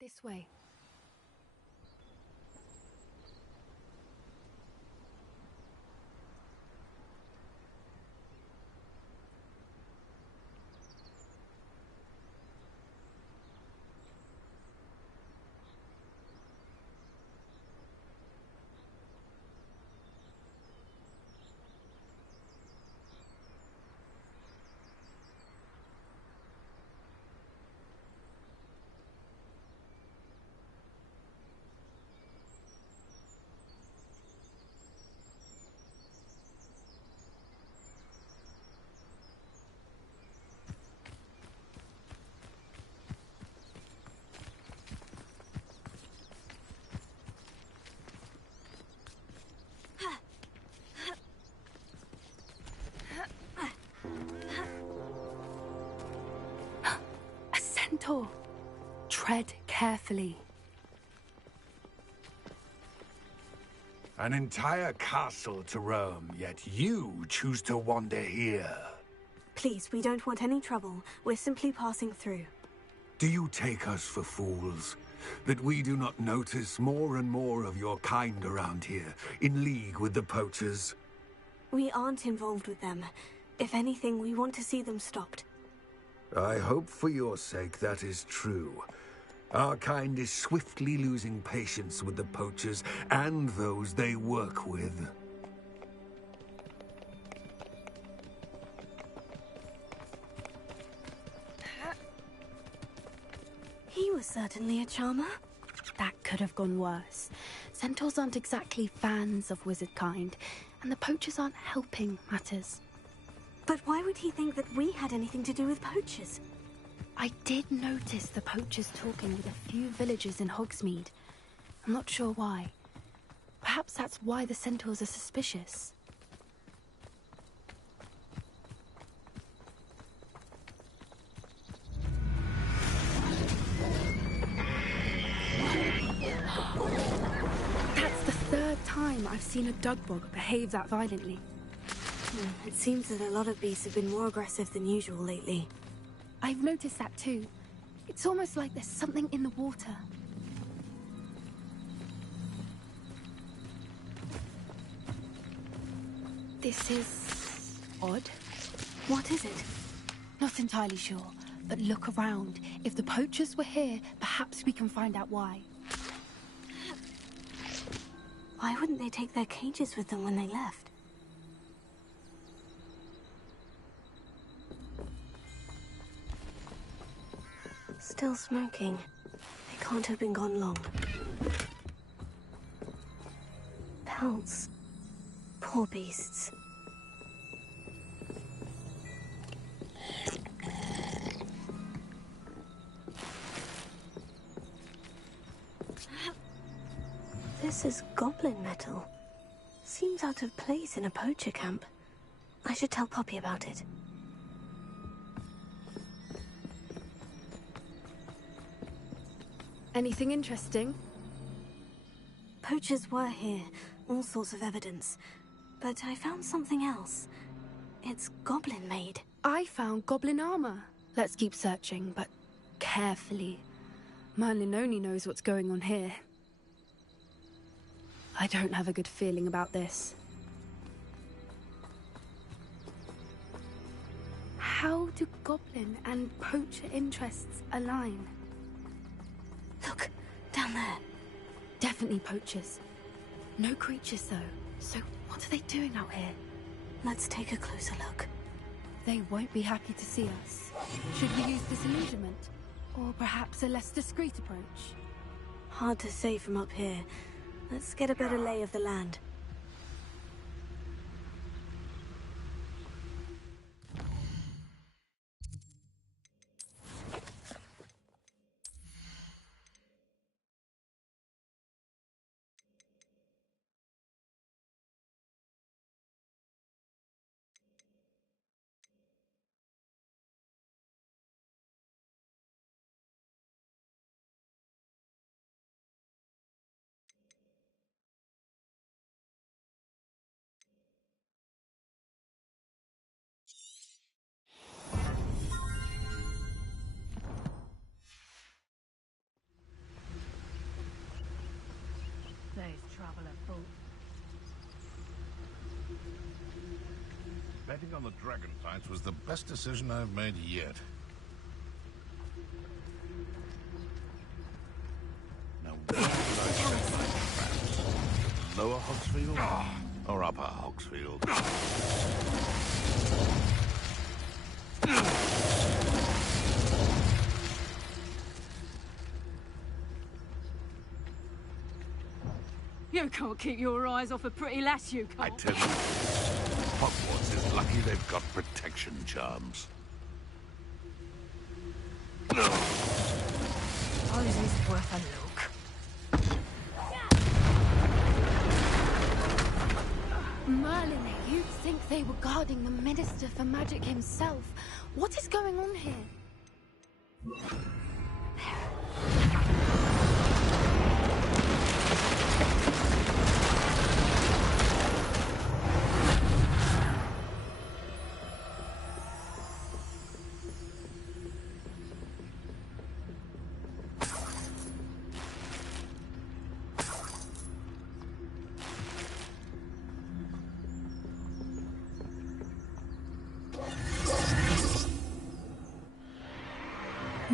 This way. A centaur. Tread carefully. An entire castle to roam, yet you choose to wander here. Please, we don't want any trouble. We're simply passing through. Do you take us for fools? That we do not notice more and more of your kind around here, in league with the poachers? We aren't involved with them. If anything, we want to see them stopped. I hope for your sake that is true. Our kind is swiftly losing patience with the poachers and those they work with. He was certainly a charmer. That could have gone worse. Centaurs aren't exactly fans of wizard kind, and the poachers aren't helping matters. But why would he think that we had anything to do with poachers? I did notice the poachers talking with a few villagers in Hogsmeade. I'm not sure why. Perhaps that's why the centaurs are suspicious. That's the third time I've seen a dugbog behave that violently. It seems that a lot of beasts have been more aggressive than usual lately. I've noticed that too. It's almost like there's something in the water. This is odd. What is it? Not entirely sure, but look around. If the poachers were here, perhaps we can find out why. Why wouldn't they take their cages with them when they left? Still smoking. They can't have been gone long. Pelts. Poor beasts. This is goblin metal. Seems out of place in a poacher camp. I should tell Poppy about it. Anything interesting? Poachers were here, all sorts of evidence. But I found something else. It's goblin-made. I found goblin armor. Let's keep searching, but carefully. Merlin only knows what's going on here. I don't have a good feeling about this. How do goblin and poacher interests align? Look, down there. Definitely poachers. No creatures, though. So what are they doing out here? Let's take a closer look. They won't be happy to see us. Should we use disillusionment? Or perhaps a less discreet approach? Hard to say from up here. Let's get a better lay of the land. trouble afoot. Betting on the dragon fights was the best decision I've made yet. Now, where did I set my traps? Lower Hogsfield or Upper Hogsfield? You can't keep your eyes off a pretty lass, you I can't. tell you, Hogwarts is lucky they've got protection charms. Suppose it's worth a look. Merlin, you'd think they were guarding the Minister for Magic himself. What is going on here?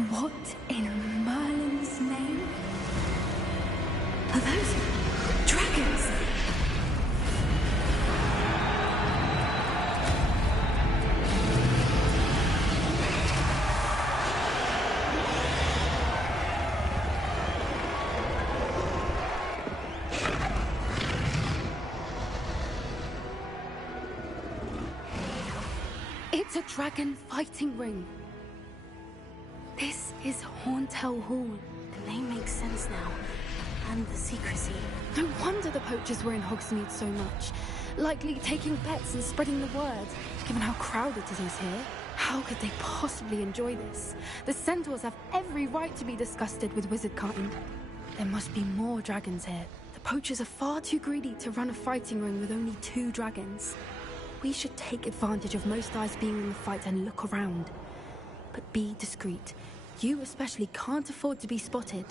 What in Merlin's name? Are those dragons? It's a dragon fighting ring. This is Horntail Hall. The name makes sense now. And the secrecy. No wonder the poachers were in Hogsmeade so much. Likely taking bets and spreading the word, given how crowded it is here. How could they possibly enjoy this? The centaurs have every right to be disgusted with wizardkind. There must be more dragons here. The poachers are far too greedy to run a fighting ring with only 2 dragons. We should take advantage of most eyes being in the fight and look around. But be discreet. You especially can't afford to be spotted.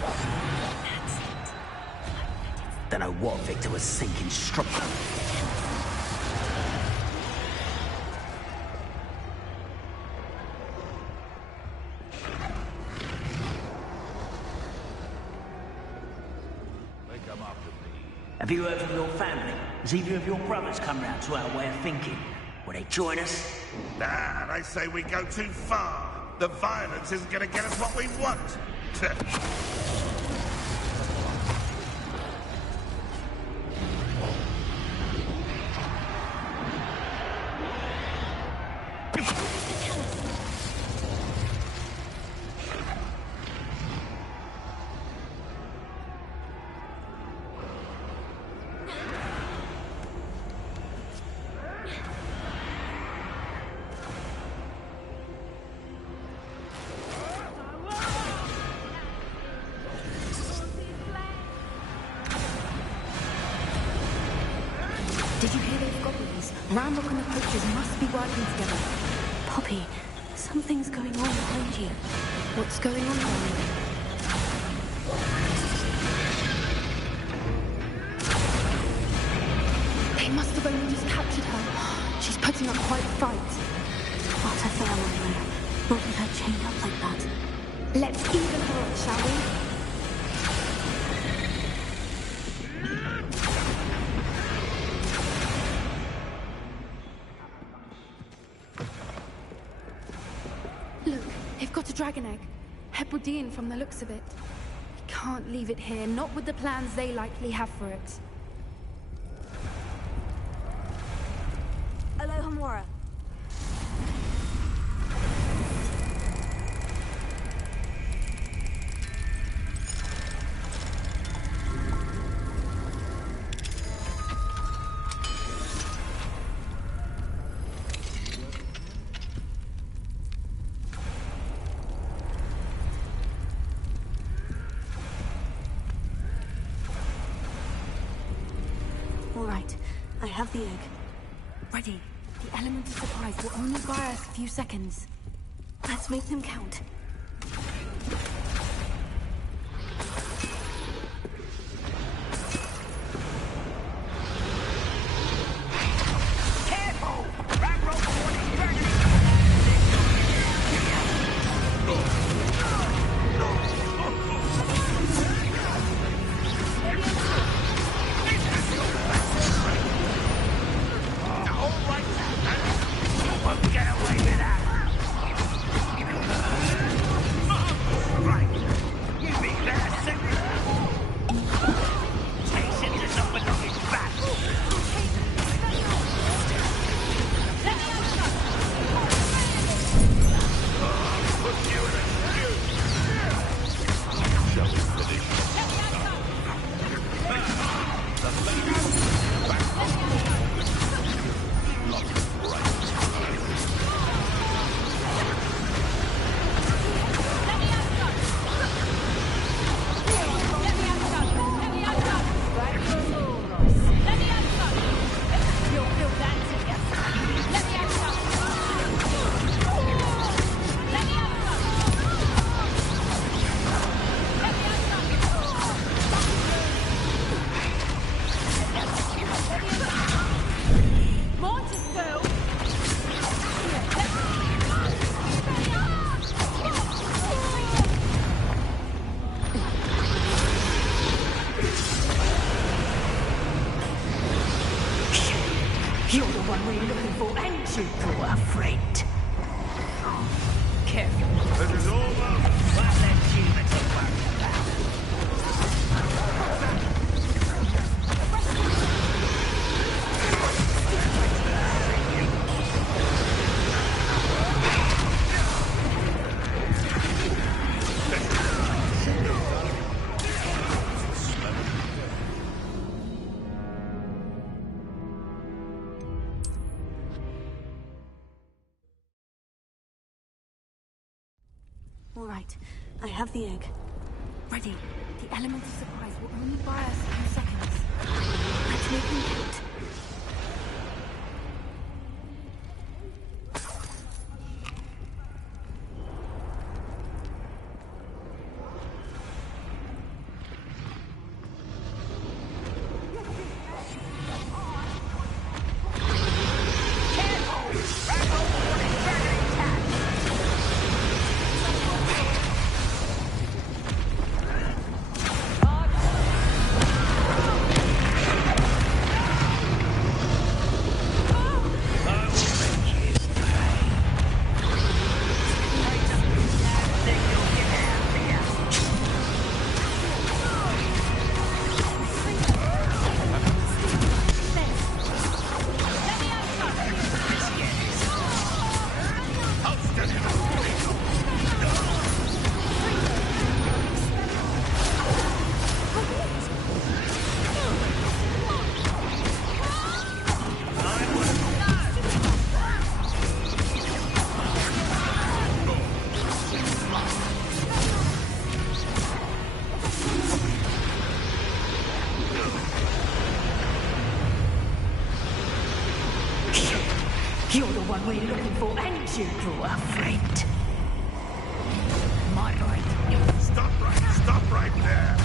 That's it. Don't know what Victor was thinking, stronger. They come after me. Have you heard from your family? Has either of your brothers come round to our way of thinking? Will they join us? Nah, they say we go too far. The violence isn't gonna get us what we want. Did you hear those goblins? Ramrock and the poachers must be working together. Poppy, something's going on behind you. What's going on there? They must have only just captured her. She's putting up quite a fight. What a fair one, though. Not with her chained up like that. Let's even her up, shall we? Look, they've got a dragon egg. Hebridean from the looks of it. We can't leave it here, not with the plans they likely have for it. Aloha Mora. All right, I have the egg. Ready. The element of surprise will only buy us a few seconds. Let's make them count. You're the one we're looking for, and you brought a friend. Careful. This is over. What that humans are worried about? All right, I have the egg. Ready. The element of surprise will only buy us a few seconds. Let's make them count. You're the one we're looking for, and you brought a friend. My right. Stop right there.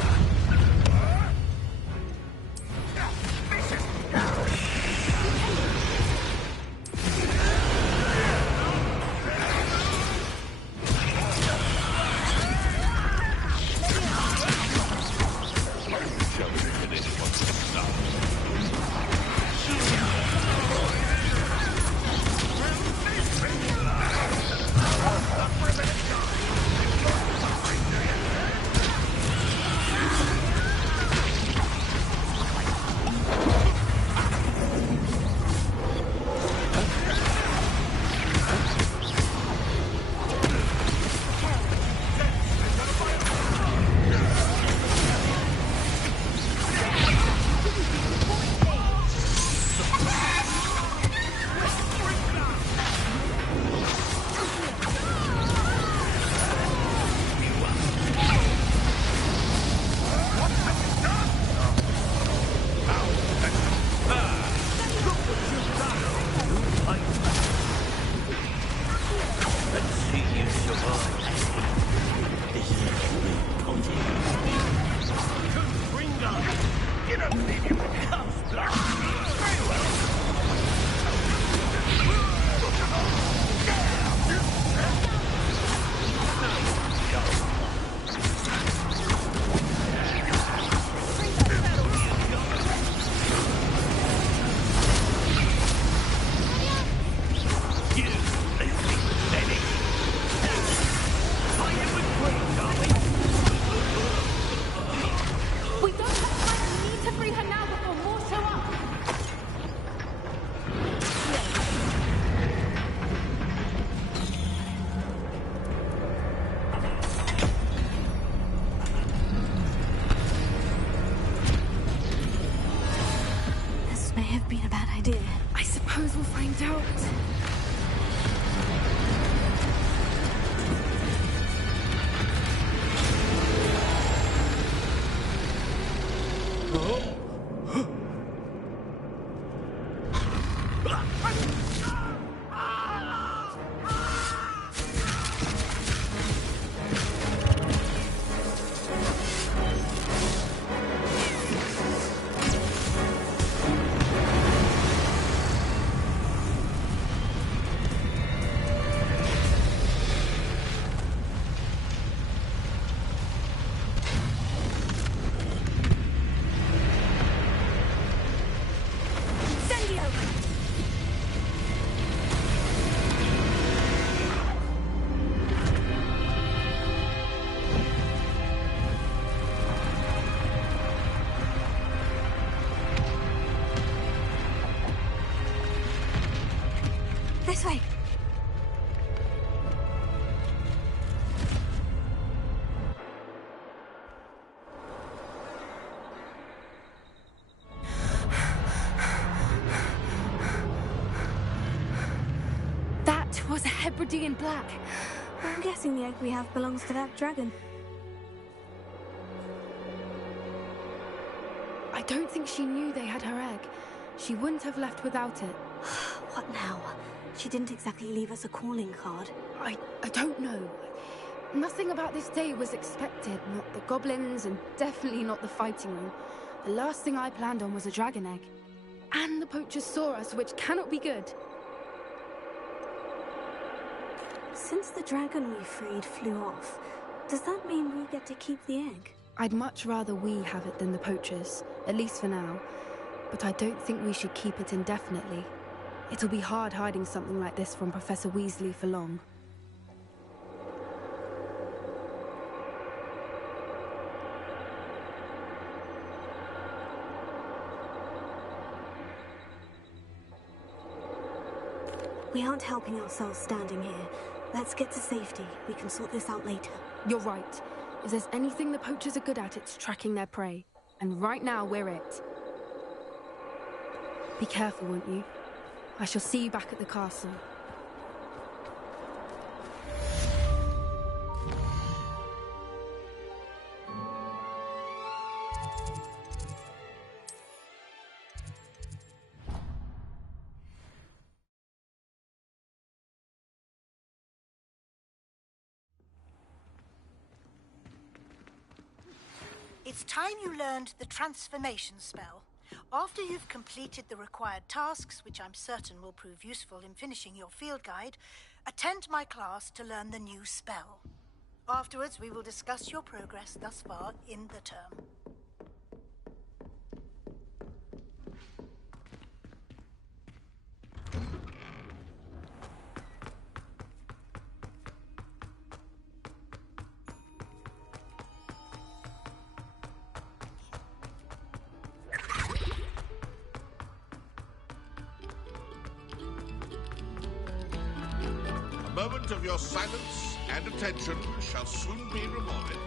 This way. That was a Hebridean black. I'm guessing the egg we have belongs to that dragon. I don't think she knew they had her egg. She wouldn't have left without it. What now? She didn't exactly leave us a calling card. I don't know. Nothing about this day was expected. Not the goblins, and definitely not the fighting room. The last thing I planned on was a dragon egg. And the poachers saw us, which cannot be good. Since the dragon we freed flew off, does that mean we get to keep the egg? I'd much rather we have it than the poachers, at least for now. But I don't think we should keep it indefinitely. It'll be hard hiding something like this from Professor Weasley for long. We aren't helping ourselves standing here. Let's get to safety. We can sort this out later. You're right. If there's anything the poachers are good at, it's tracking their prey. And right now, we're it. Be careful, won't you? I shall see you back at the castle. It's time you learned the transformation spell. After you've completed the required tasks, which I'm certain will prove useful in finishing your field guide, attend my class to learn the new spell. Afterwards, we will discuss your progress thus far in the term. A moment of your silence and attention shall soon be rewarded.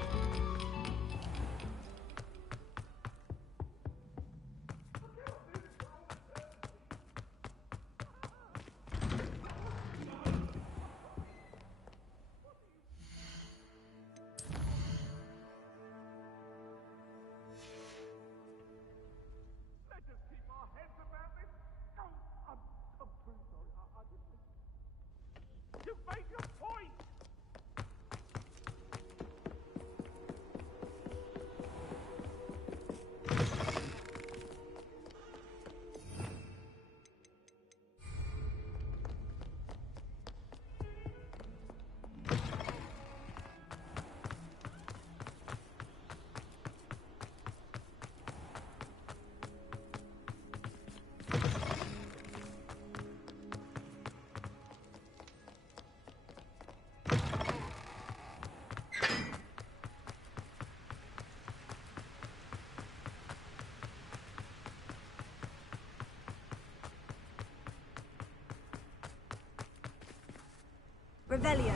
Revelio.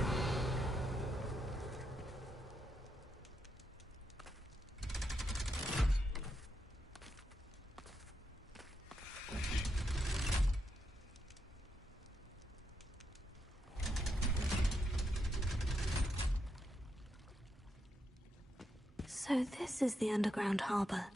So this is the underground harbor.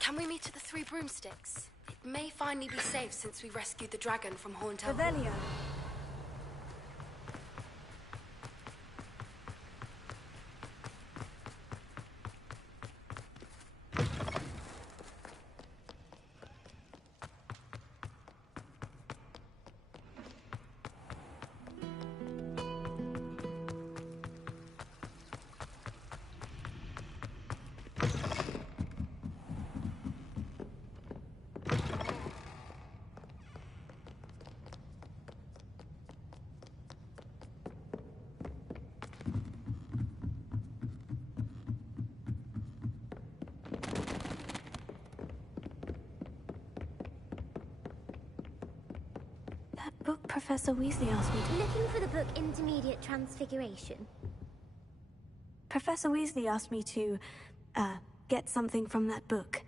Can we meet at the Three Broomsticks? It may finally be safe since we rescued the dragon from Horntail. Revelio. That book Professor Weasley asked me to... Looking for the book Intermediate Transfiguration? Professor Weasley asked me to, get something from that book.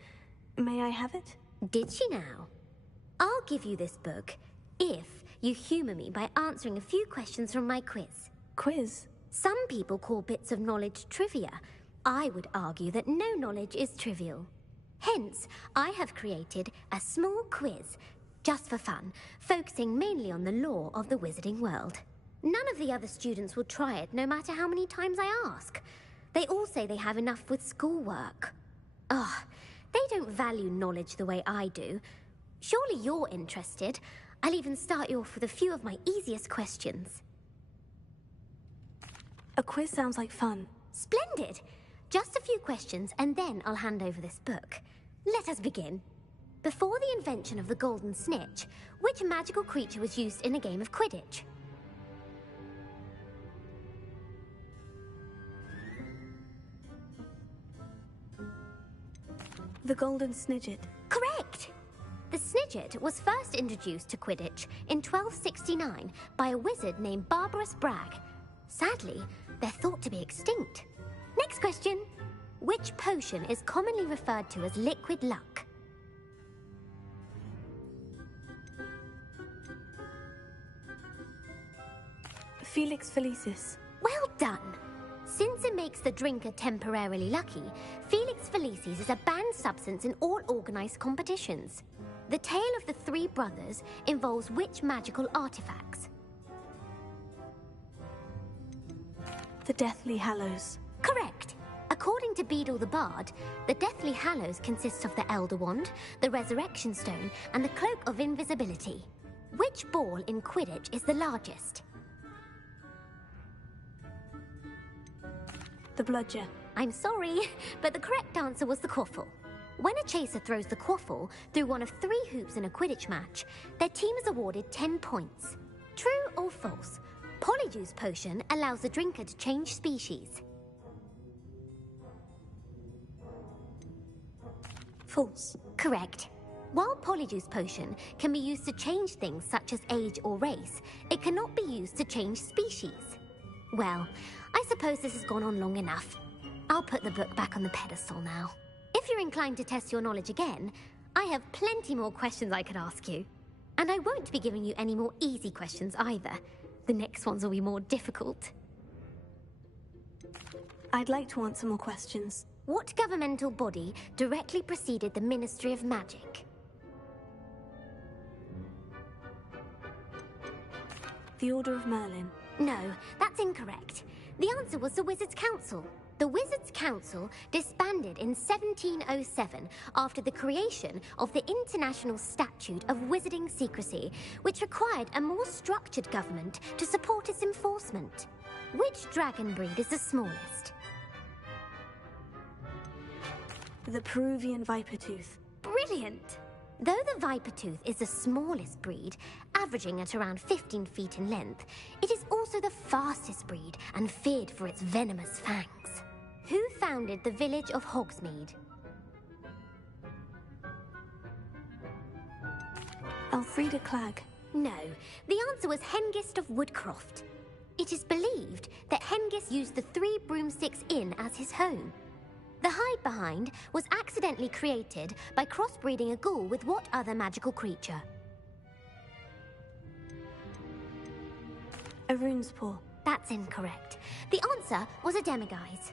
May I have it? Did she now? I'll give you this book if you humour me by answering a few questions from my quiz. Quiz? Some people call bits of knowledge trivia. I would argue that no knowledge is trivial. Hence, I have created a small quiz, just for fun, focusing mainly on the lore of the wizarding world. None of the other students will try it, no matter how many times I ask. They all say they have enough with schoolwork. Ugh, they don't value knowledge the way I do. Surely you're interested. I'll even start you off with a few of my easiest questions. A quiz sounds like fun. Splendid! Just a few questions, and then I'll hand over this book. Let us begin. Before the invention of the golden snitch, which magical creature was used in a game of Quidditch? The golden snidget. Correct! The snidget was first introduced to Quidditch in 1269 by a wizard named Barbarous Bragg. Sadly, they're thought to be extinct. Next question. Which potion is commonly referred to as liquid luck? Felix Felicis. Well done! Since it makes the drinker temporarily lucky, Felix Felicis is a banned substance in all organized competitions. The tale of the three brothers involves which magical artifacts? The Deathly Hallows. Correct! According to Beedle the Bard, the Deathly Hallows consists of the Elder Wand, the Resurrection Stone, and the Cloak of Invisibility. Which ball in Quidditch is the largest? The Bludger. I'm sorry, but the correct answer was the quaffle. When a chaser throws the quaffle through one of 3 hoops in a Quidditch match, their team is awarded 10 points. True or false? Polyjuice Potion allows the drinker to change species. False. Correct. While Polyjuice Potion can be used to change things such as age or race, it cannot be used to change species. Well, I suppose this has gone on long enough. I'll put the book back on the pedestal now. If you're inclined to test your knowledge again, I have plenty more questions I could ask you. And I won't be giving you any more easy questions either. The next ones will be more difficult. I'd like to answer more questions. What governmental body directly preceded the Ministry of Magic? The Order of Merlin. No, that's incorrect. The answer was the Wizards' Council. The Wizards' Council disbanded in 1707 after the creation of the International Statute of Wizarding Secrecy, which required a more structured government to support its enforcement. Which dragon breed is the smallest? The Peruvian Vipertooth. Brilliant! Though the Vipertooth is the smallest breed, averaging at around 15 feet in length, it is also the fastest breed and feared for its venomous fangs. Who founded the village of Hogsmeade? Elfrida Clegg. No, the answer was Hengist of Woodcroft. It is believed that Hengist used the Three Broomsticks Inn as his home. The hide-behind was accidentally created by crossbreeding a ghoul with what other magical creature? A rune's paw. That's incorrect. The answer was a demiguise.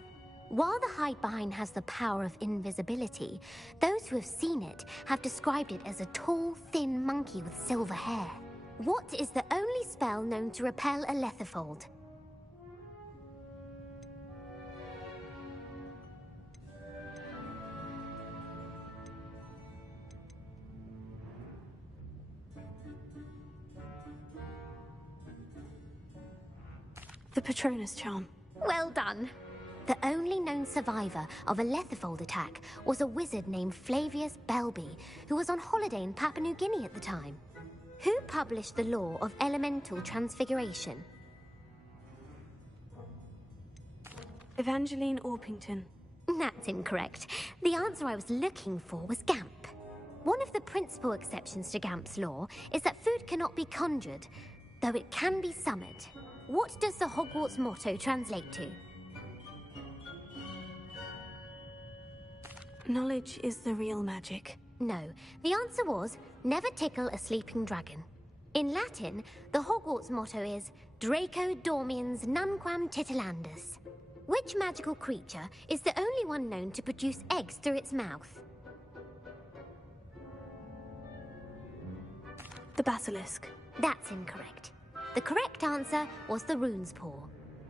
While the hide-behind has the power of invisibility, those who have seen it have described it as a tall, thin monkey with silver hair. What is the only spell known to repel a lethifold? The Patronus charm. Well done. The only known survivor of a lethifold attack was a wizard named Flavius Belby, who was on holiday in Papua New Guinea at the time. Who published the law of elemental transfiguration? Evangeline Orpington. That's incorrect. The answer I was looking for was Gamp. One of the principal exceptions to Gamp's law is that food cannot be conjured, though it can be summoned. What does the Hogwarts motto translate to? Knowledge is the real magic. No, the answer was, never tickle a sleeping dragon. In Latin, the Hogwarts motto is, Draco dormiens nunquam titilandus. Which magical creature is the only one known to produce eggs through its mouth? The basilisk. That's incorrect. The correct answer was the rune's paw.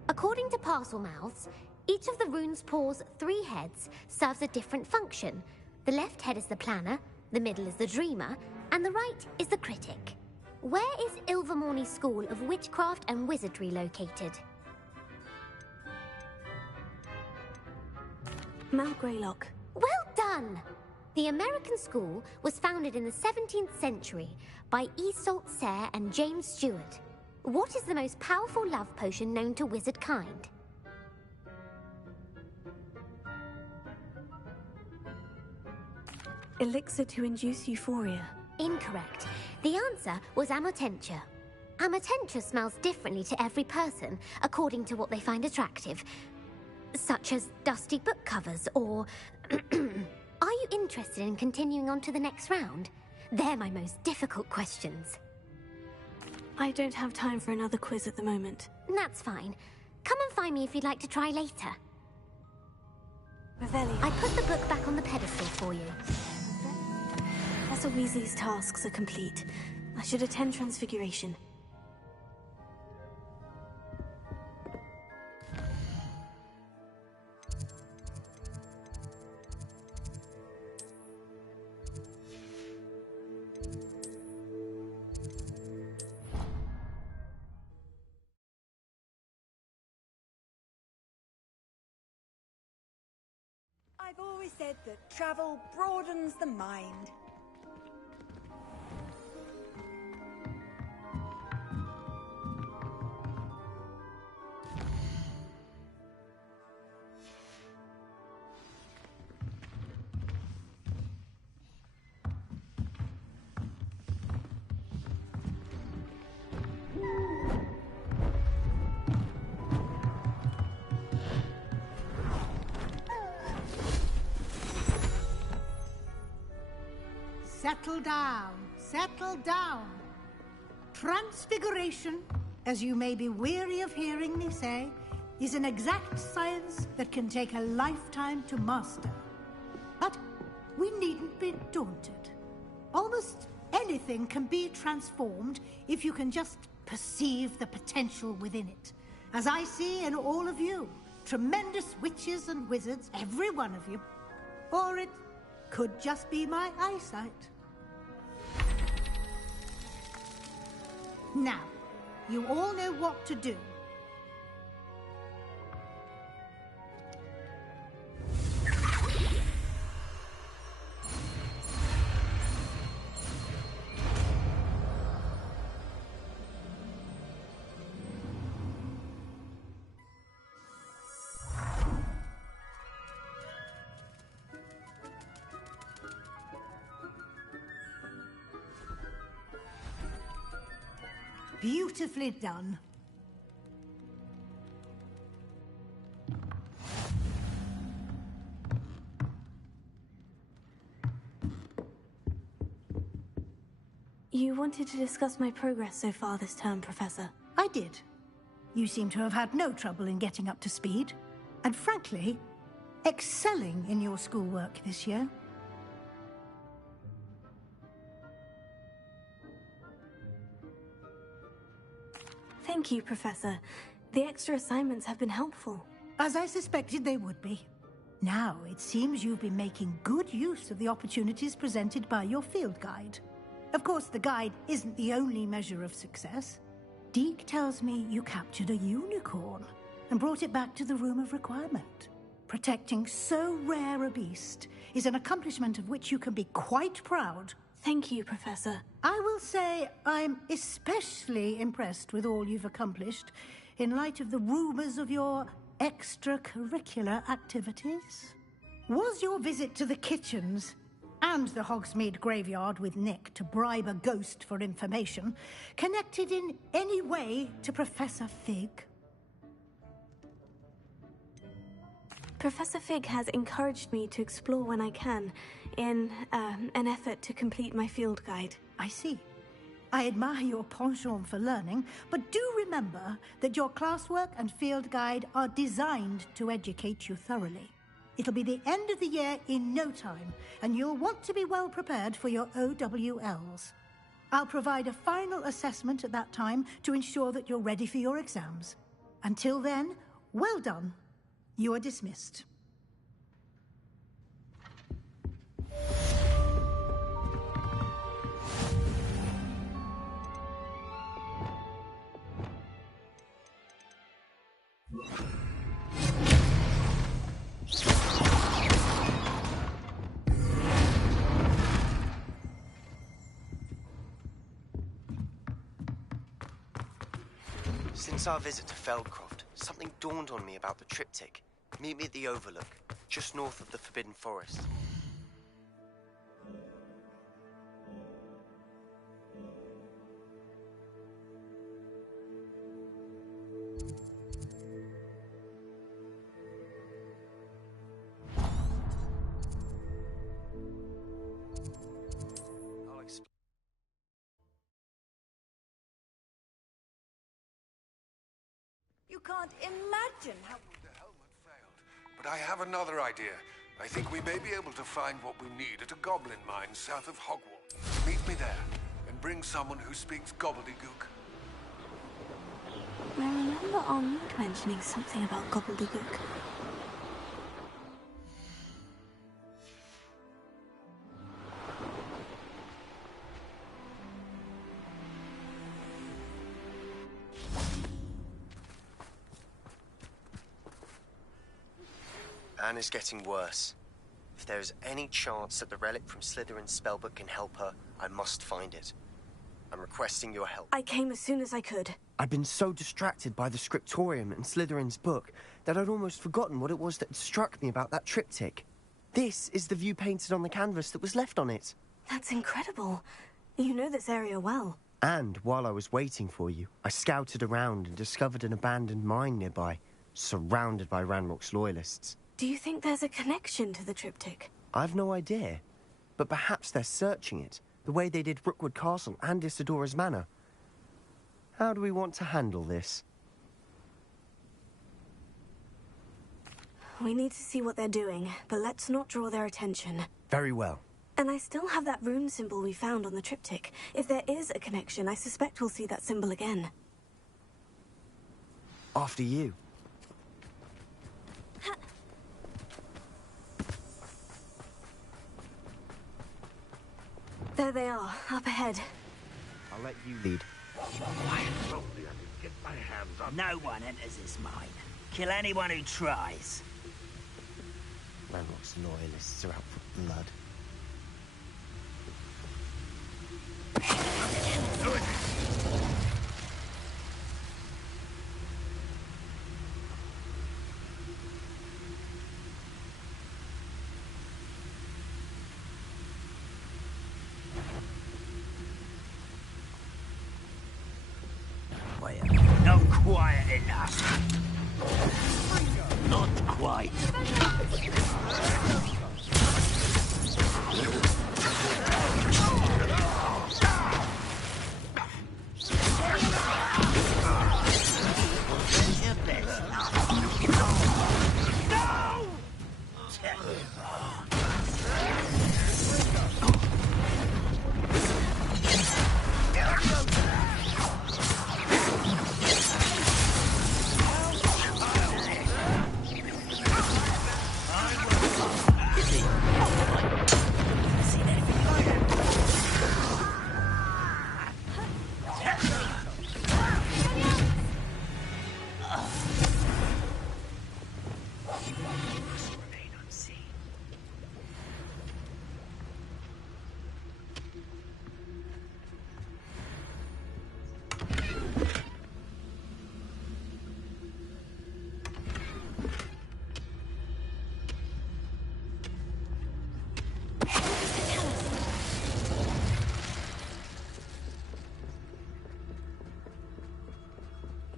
According to Parselmouths, each of the rune's paw's 3 heads serves a different function. The left head is the planner, the middle is the dreamer, and the right is the critic. Where is Ilvermorny School of Witchcraft and Wizardry located? Mount Greylock. Well done! The American school was founded in the 17th century by Iseult Sayre and James Stewart. What is the most powerful love potion known to wizard kind? Elixir to induce euphoria. Incorrect. The answer was Amotentia. Amotentia smells differently to every person, according to what they find attractive, such as dusty book covers or... Are you interested in continuing on to the next round? They're my most difficult questions. I don't have time for another quiz at the moment. That's fine. Come and find me if you'd like to try later. Revelio. I put the book back on the pedestal for you. Professor Weasley's tasks are complete. I should attend Transfiguration. I've always said that travel broadens the mind. Settle down, settle down. Transfiguration, as you may be weary of hearing me say, is an exact science that can take a lifetime to master. But we needn't be daunted. Almost anything can be transformed if you can just perceive the potential within it. As I see in all of you, tremendous witches and wizards, every one of you. Or it could just be my eyesight. Now, you all know what to do. Beautifully done. You wanted to discuss my progress so far this term, Professor. I did. You seem to have had no trouble in getting up to speed, and frankly, excelling in your schoolwork this year. Thank you, Professor. The extra assignments have been helpful. As I suspected they would be. Now, it seems you've been making good use of the opportunities presented by your field guide. Of course, the guide isn't the only measure of success. Deke tells me you captured a unicorn and brought it back to the Room of Requirement. Protecting so rare a beast is an accomplishment of which you can be quite proud. Thank you, Professor. I will say I'm especially impressed with all you've accomplished in light of the rumors of your extracurricular activities. Was your visit to the kitchens and the Hogsmeade graveyard with Nick to bribe a ghost for information connected in any way to Professor Fig? Professor Fig has encouraged me to explore when I can, in an effort to complete my field guide. I see. I admire your penchant for learning, but do remember that your classwork and field guide are designed to educate you thoroughly. It'll be the end of the year in no time, and you'll want to be well prepared for your OWLs. I'll provide a final assessment at that time to ensure that you're ready for your exams. Until then, well done. You are dismissed. Since our visit to Feldcroft, something dawned on me about the triptych. Meet me at the Overlook, just north of the Forbidden Forest. You can't imagine how... The helmet failed, but I have another idea. I think we may be able to find what we need at a goblin mine south of Hogwarts. Meet me there, and bring someone who speaks gobbledygook. I remember Armand mentioning something about gobbledygook. Anne is getting worse. If there is any chance that the relic from Slytherin's spellbook can help her, I must find it. I'm requesting your help. I came as soon as I could. I'd been so distracted by the scriptorium and Slytherin's book that I'd almost forgotten what it was that had struck me about that triptych. This is the view painted on the canvas that was left on it. That's incredible. You know this area well. And while I was waiting for you, I scouted around and discovered an abandoned mine nearby, surrounded by Ranrock's loyalists. Do you think there's a connection to the triptych? I've no idea, but perhaps they're searching it, the way they did Rookwood Castle and Isidora's Manor. How do we want to handle this? We need to see what they're doing, but let's not draw their attention. Very well. And I still have that rune symbol we found on the triptych. If there is a connection, I suspect we'll see that symbol again. After you. There they are, up ahead. I'll let you lead. No one enters this mine. Kill anyone who tries. Ranrock's loyalists are out for blood. Not quiet enough. Not quite.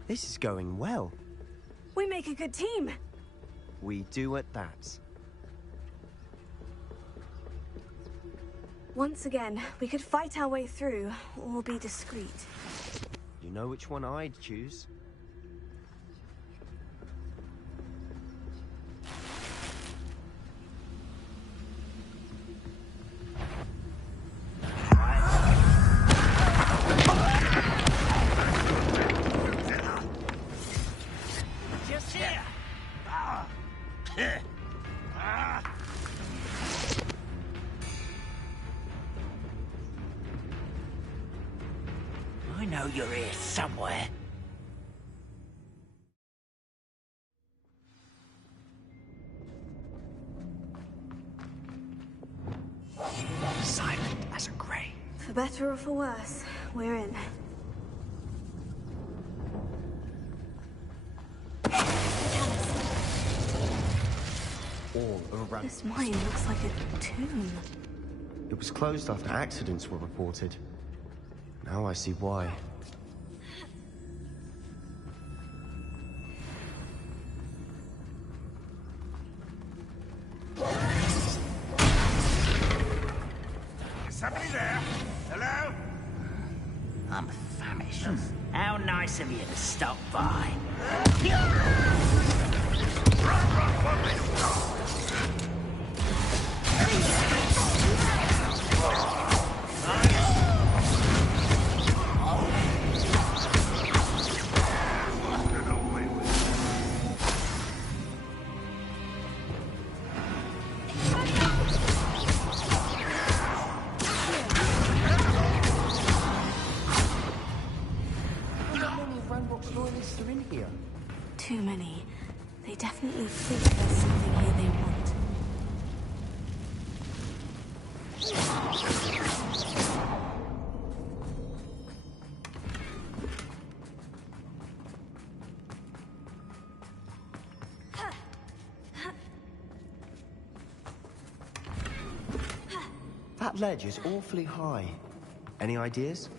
This is going well. We make a good team. We do at that. Once again, we could fight our way through, or be discreet. You know which one I'd choose. I know you're here somewhere. Silent as a grave. For better or for worse, we're in. All around. This mine looks like a tomb. It was closed after accidents were reported. Now I see why. Is somebody there? Hello? I'm famished. How nice of you to stop by. Too many. They definitely think there's something here they want. That ledge is awfully high. Any ideas?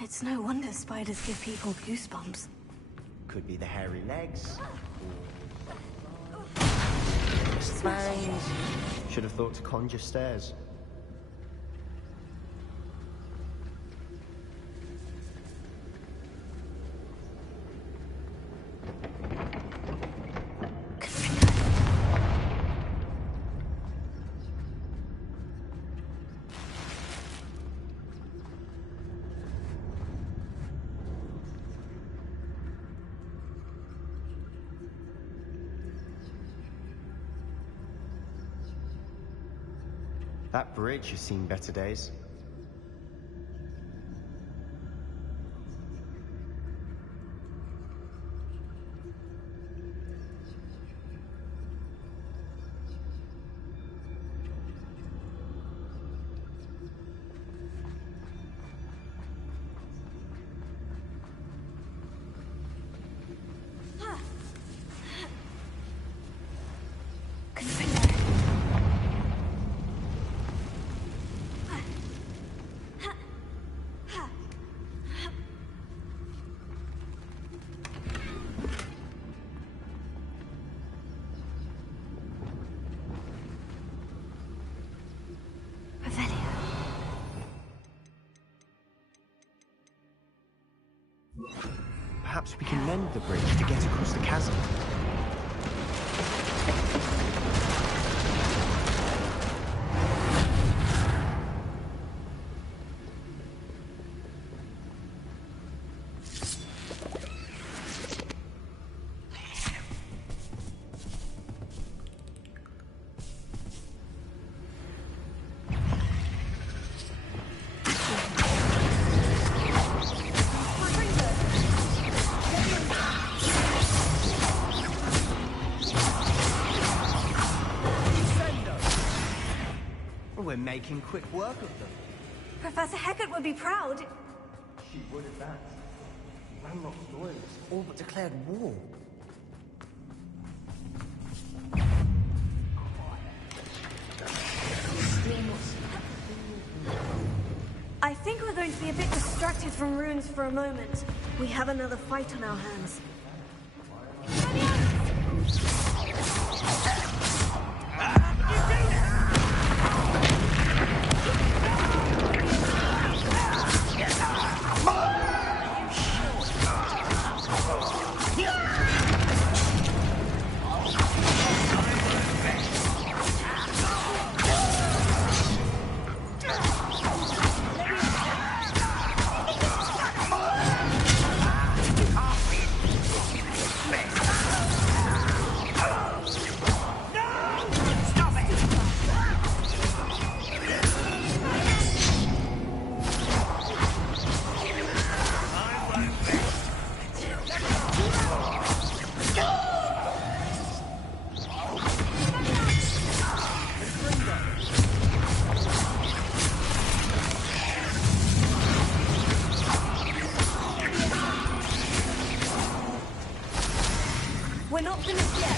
It's no wonder spiders give people goosebumps. Could be the hairy legs. Fangs. Should have thought to conjure stairs. That bridge has seen better days. Perhaps we can mend the bridge to get across the chasm. We're making quick work of them. Professor Hecat would be proud. She would at that. Landlocked loyalists all but declared war. I think we're going to be a bit distracted from runes for a moment. We have another fight on our hands. We're not finished yet.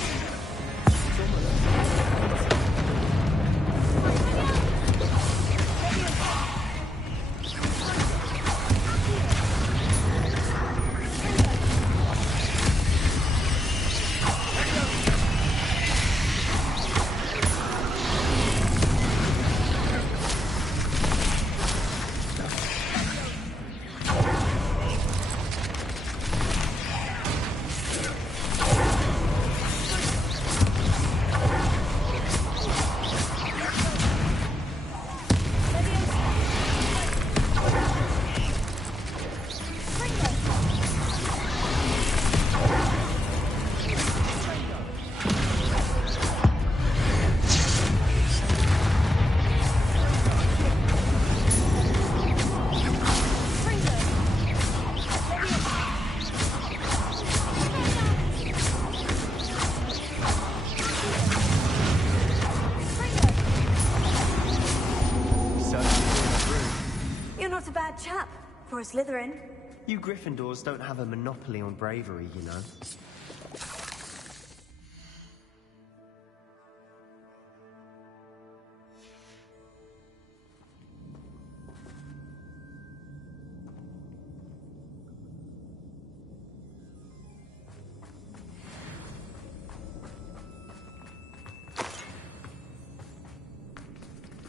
Chap, for a Slytherin. You Gryffindors don't have a monopoly on bravery, you know.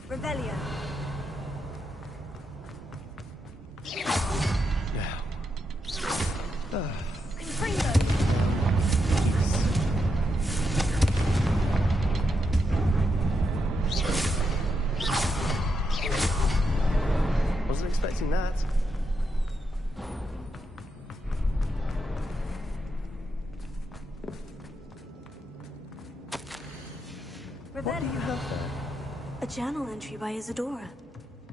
Revelio. Wasn't expecting that. What do you have there? A journal entry by Isadora.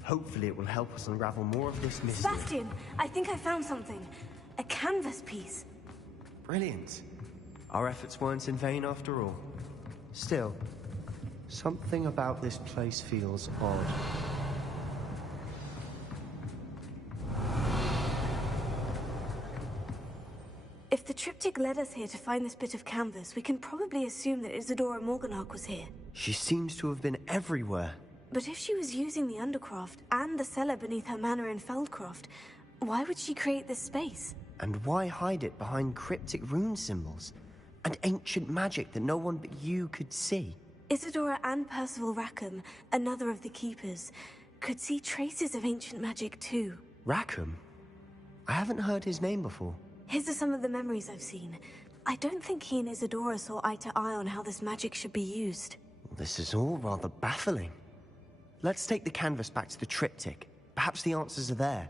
Hopefully it will help us unravel more of this mystery. Sebastian, I think I found something. A canvas piece. Brilliant. Our efforts weren't in vain after all. Still, something about this place feels odd. If the triptych led us here to find this bit of canvas, we can probably assume that Isadora Morganach was here. She seems to have been everywhere. But if she was using the Undercroft and the cellar beneath her manor in Feldcroft, why would she create this space? And why hide it behind cryptic rune symbols? And ancient magic that no one but you could see? Isadora and Percival Rackham, another of the Keepers, could see traces of ancient magic too. Rackham? I haven't heard his name before. His are some of the memories I've seen. I don't think he and Isadora saw eye to eye on how this magic should be used. This is all rather baffling. Let's take the canvas back to the triptych. Perhaps the answers are there.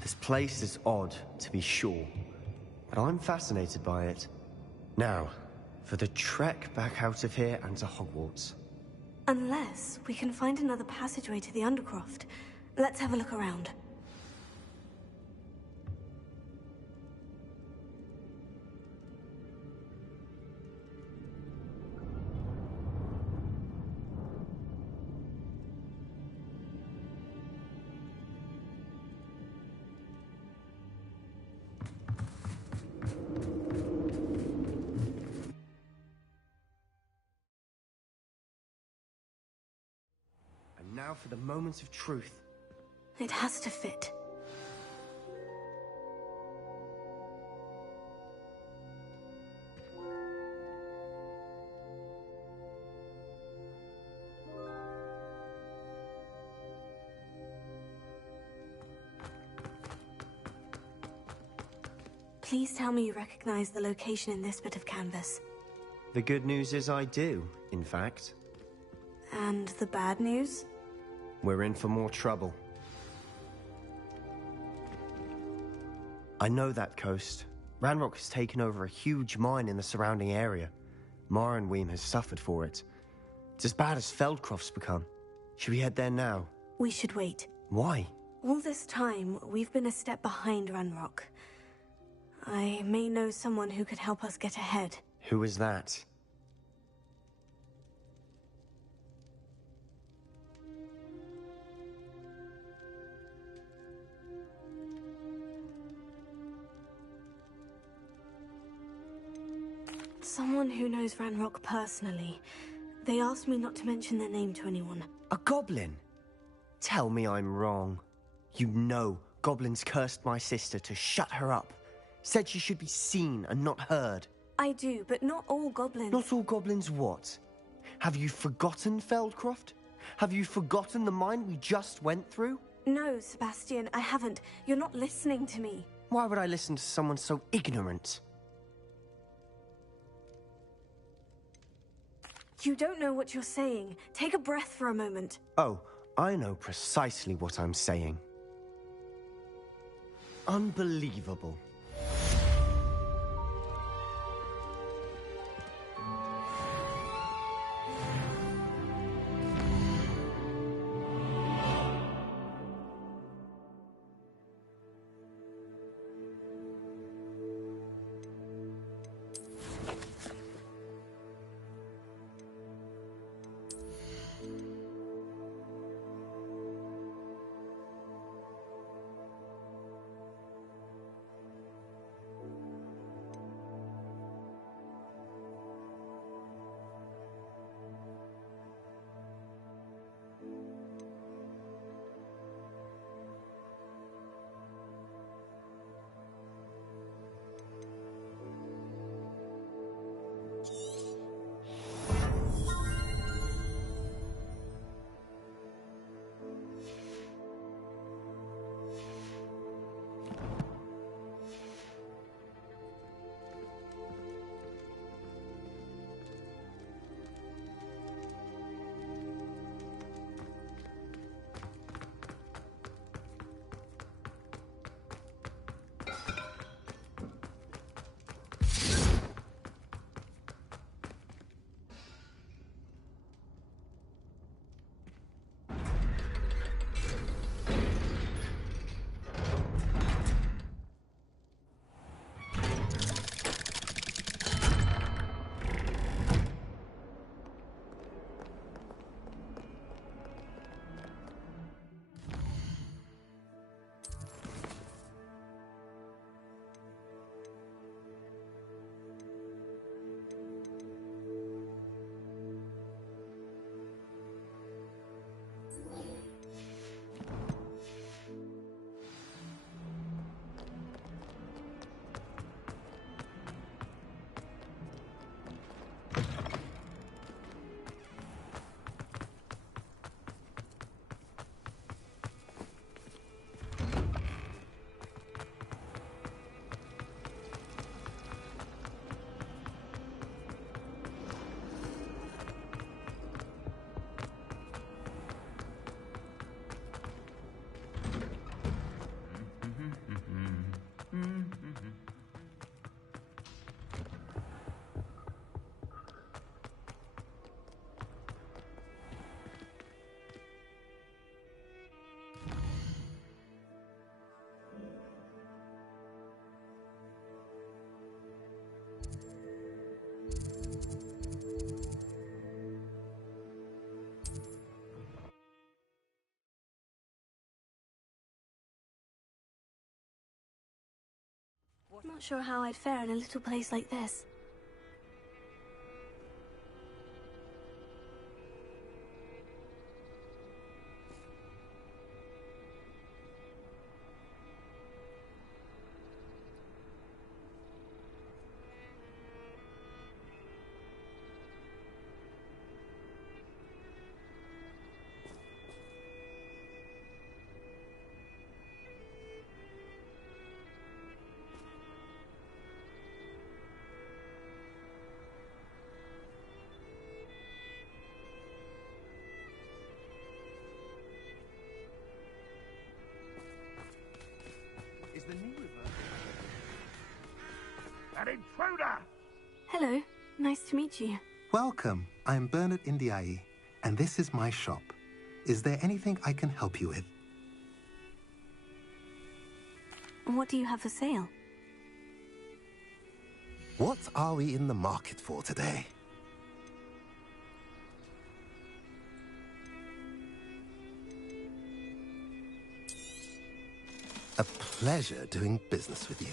This place is odd, to be sure, but I'm fascinated by it. Now, for the trek back out of here and to Hogwarts. Unless we can find another passageway to the Undercroft. Let's have a look around. Now for the moment of truth. It has to fit. Please tell me you recognize the location in this bit of canvas. The good news is I do, in fact. And the bad news? We're in for more trouble. I know that coast. Ranrock has taken over a huge mine in the surrounding area. Marrenweem has suffered for it. It's as bad as Feldcroft's become. Should we head there now? We should wait. Why? All this time, we've been a step behind Ranrock. I may know someone who could help us get ahead. Who is that? Someone who knows Ranrock personally. They asked me not to mention their name to anyone. A goblin? Tell me I'm wrong. You know goblins cursed my sister to shut her up. Said she should be seen and not heard. I do, but not all goblins. Not all goblins what? Have you forgotten Feldcroft? Have you forgotten the mine we just went through? No, Sebastian, I haven't. You're not listening to me. Why would I listen to someone so ignorant? You don't know what you're saying. Take a breath for a moment. Oh, I know precisely what I'm saying. Unbelievable. Not sure how I'd fare in a little place like this. Is the new river... An intruder! Hello, nice to meet you. Welcome. I'm Bernard Indiai, and this is my shop. Is there anything I can help you with? What do you have for sale? What are we in the market for today? A pleasure doing business with you.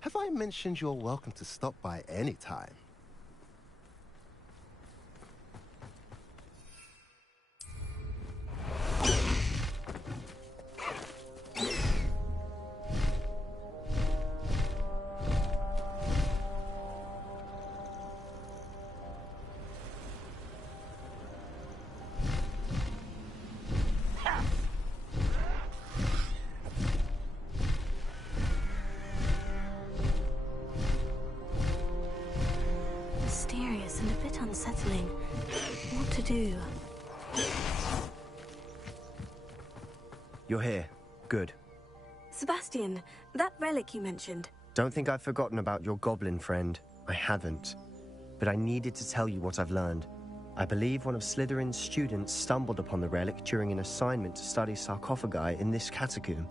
Have I mentioned you're welcome to stop by any time? Mysterious and a bit unsettling. What to do? You're here. Good. Sebastian, that relic you mentioned. Don't think I've forgotten about your goblin friend. I haven't. But I needed to tell you what I've learned. I believe one of Slytherin's students stumbled upon the relic during an assignment to study sarcophagi in this catacomb.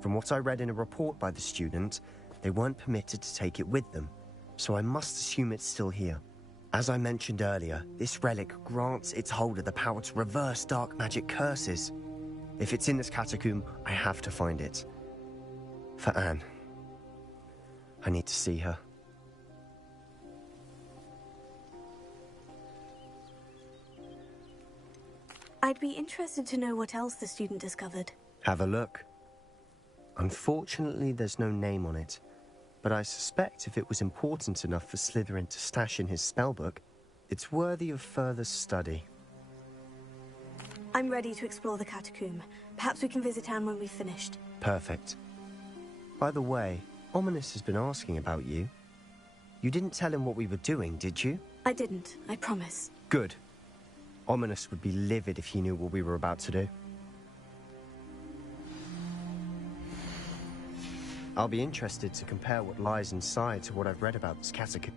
From what I read in a report by the student, they weren't permitted to take it with them, so I must assume it's still here. As I mentioned earlier, this relic grants its holder the power to reverse dark magic curses. If it's in this catacomb, I have to find it. For Anne. I need to see her. I'd be interested to know what else the student discovered. Have a look. Unfortunately, there's no name on it, but I suspect if it was important enough for Slytherin to stash in his spellbook, it's worthy of further study. I'm ready to explore the catacomb. Perhaps we can visit Anne when we've finished. Perfect. By the way, Ominous has been asking about you. You didn't tell him what we were doing, did you? I didn't, I promise. Good. Ominous would be livid if he knew what we were about to do. I'll be interested to compare what lies inside to what I've read about this catacomb.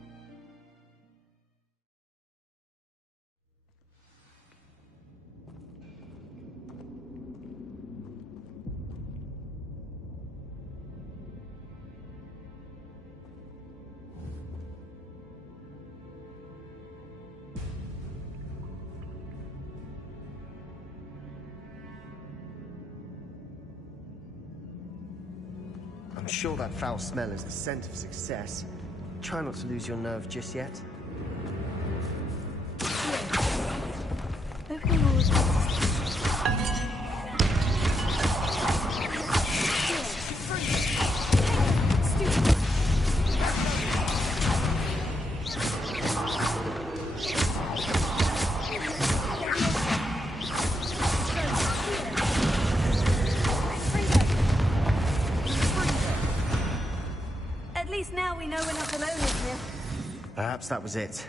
I'm sure that foul smell is the scent of success. Try not to lose your nerve just yet. Opening always Perhaps that was it.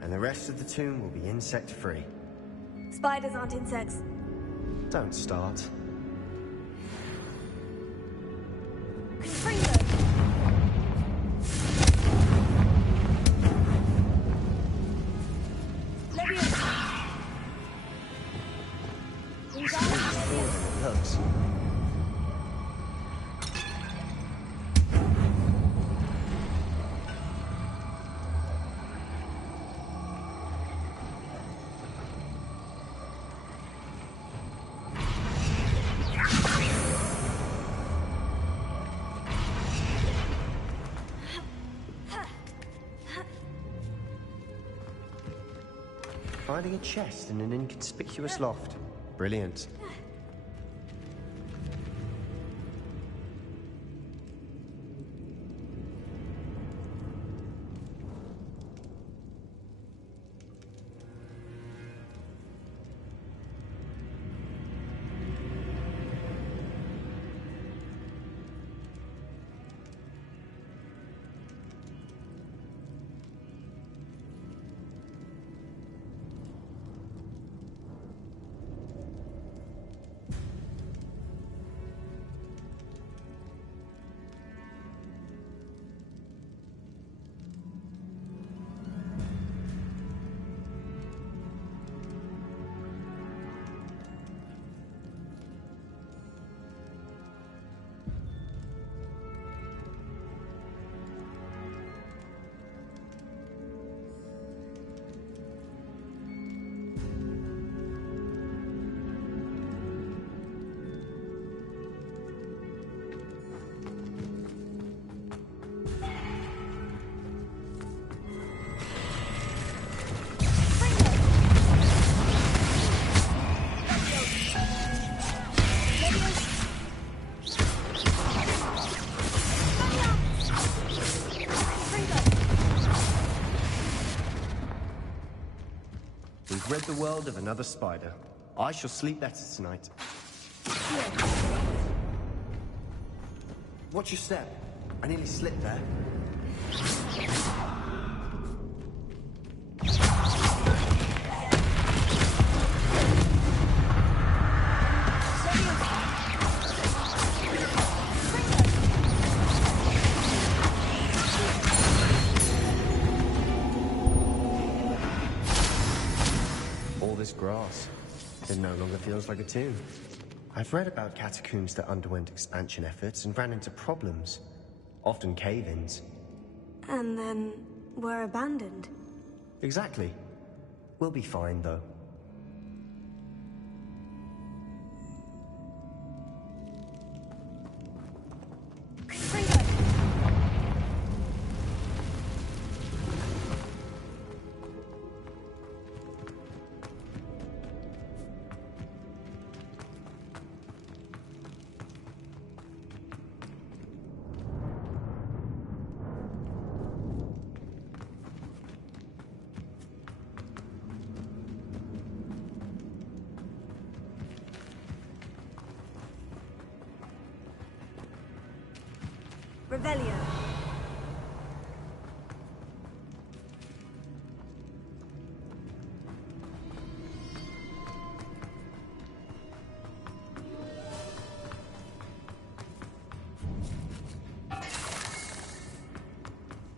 And the rest of the tomb will be insect-free. Spiders aren't insects. Don't start. Looks. Finding a chest in an inconspicuous loft. Brilliant. We've rid the world of another spider. I shall sleep better tonight. Watch your step. I nearly slipped there. Grass. It no longer feels like a tomb. I've read about catacombs that underwent expansion efforts and ran into problems, often cave-ins. And then were abandoned. Exactly. We'll be fine, though. Revelio.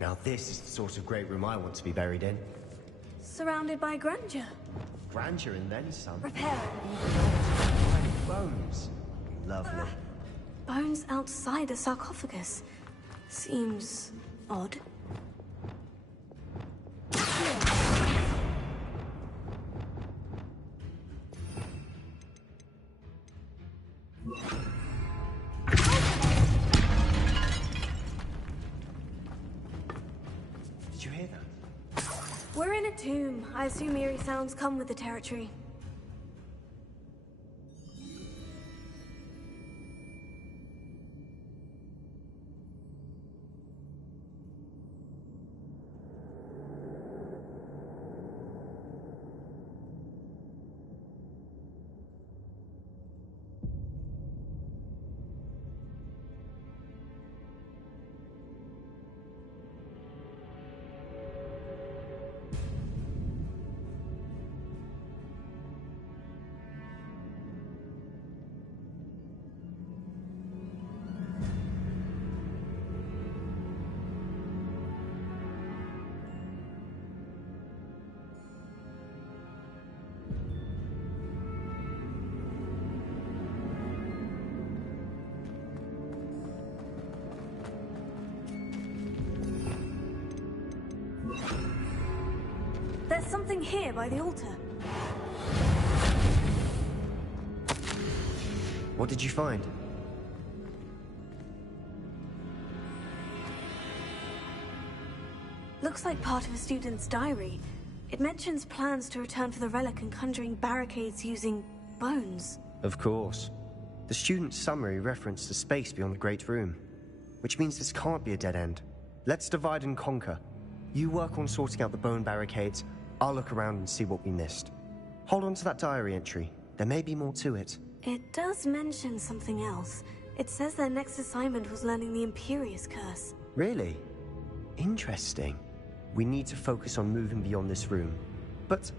Now this is the sort of great room I want to be buried in. Surrounded by grandeur. Grandeur and then some. Repair. Bones. Lovely. Bones outside a sarcophagus. Seems odd. Did you hear that? We're in a tomb. I assume eerie sounds come with the territory. something here by the altar. What did you find? Looks like part of a student's diary. It mentions plans to return for the relic and conjuring barricades using bones. Of course. The student's summary referenced the space beyond the Great Room, which means this can't be a dead end. Let's divide and conquer. You work on sorting out the bone barricades, I'll look around and see what we missed. Hold on to that diary entry. There may be more to it. It does mention something else. It says their next assignment was learning the Imperious Curse. Really? Interesting. We need to focus on moving beyond this room. But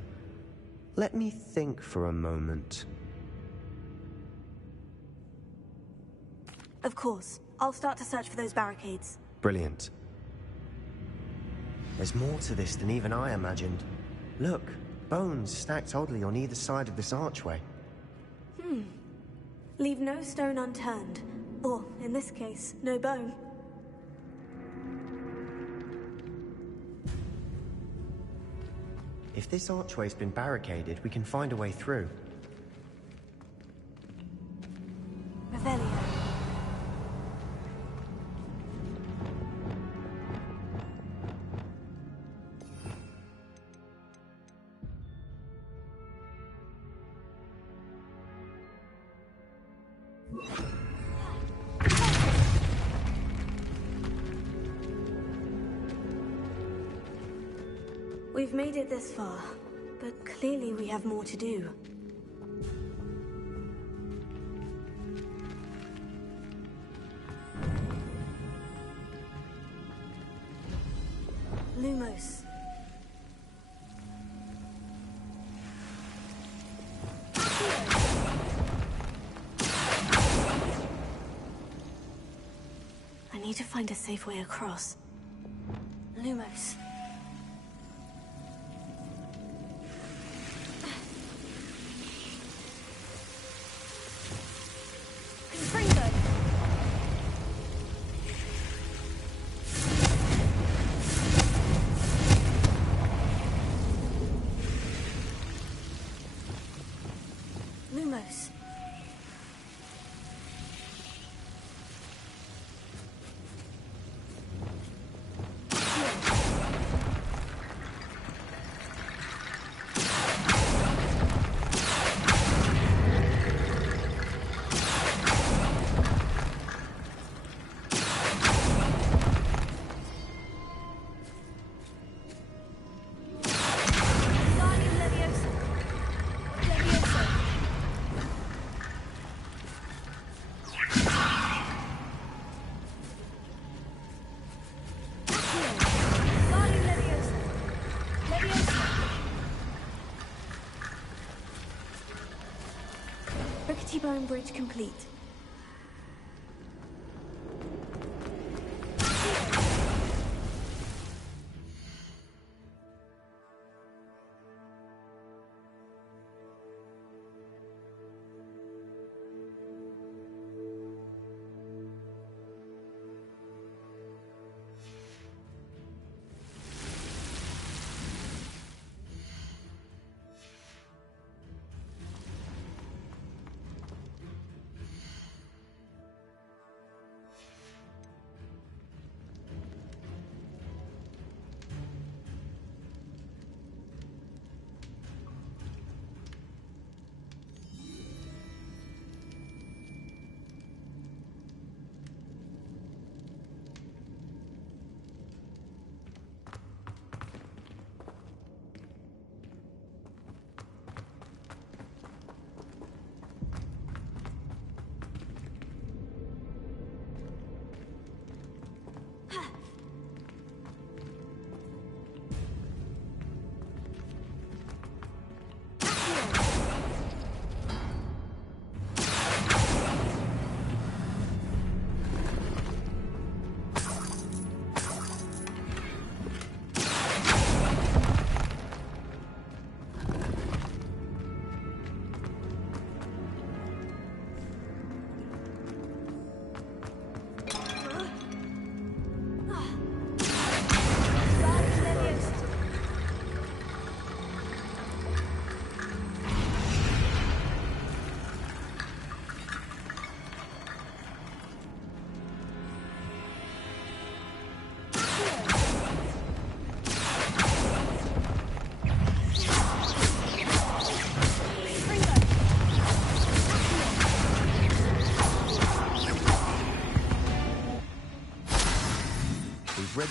let me think for a moment. Of course. I'll start to search for those barricades. Brilliant. There's more to this than even I imagined. Look, bones stacked oddly on either side of this archway. Leave no stone unturned. Or, in this case, no bone. If this archway's been barricaded, we can find a way through. Revelio. We've made it this far, but clearly we have more to do. Lumos. I need to find a safe way across. Lumos. Lumos. Bone bridge complete.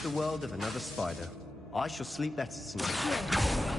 rid the world of another spider. I shall sleep better tonight.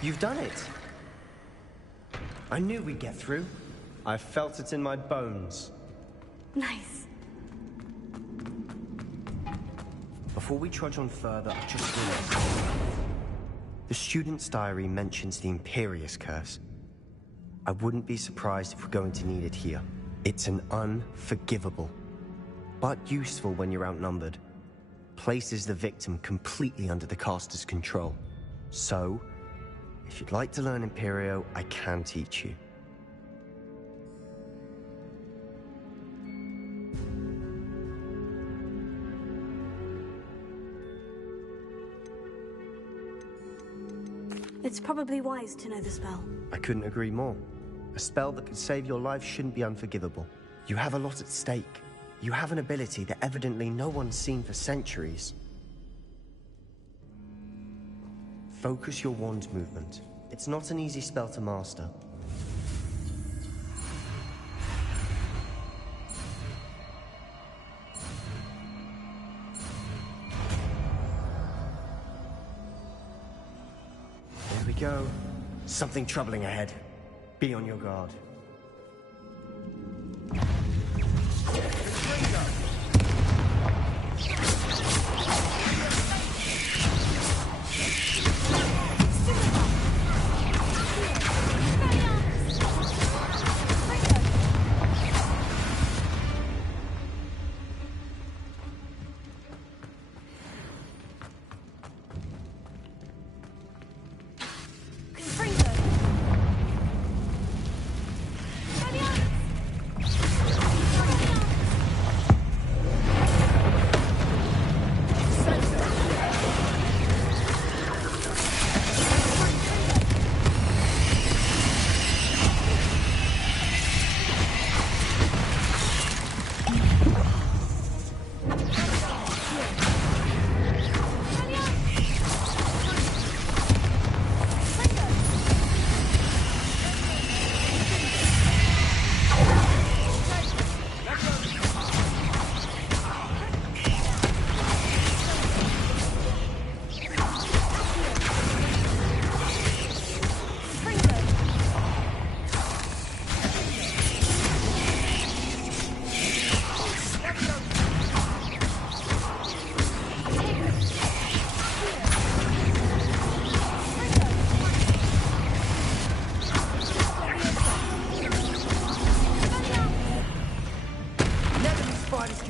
You've done it! I knew we'd get through. I felt it in my bones. Nice. Before we trudge on further, I just realized... The student's diary mentions the Imperious Curse. I wouldn't be surprised if we're going to need it here. It's an unforgivable, but useful when you're outnumbered. Places the victim completely under the caster's control. So, if you'd like to learn Imperio, I can teach you. It's probably wise to know the spell. I couldn't agree more. A spell that could save your life shouldn't be unforgivable. You have a lot at stake. You have an ability that evidently no one's seen for centuries. Focus your wand movement. It's not an easy spell to master. There we go. Something troubling ahead. Be on your guard.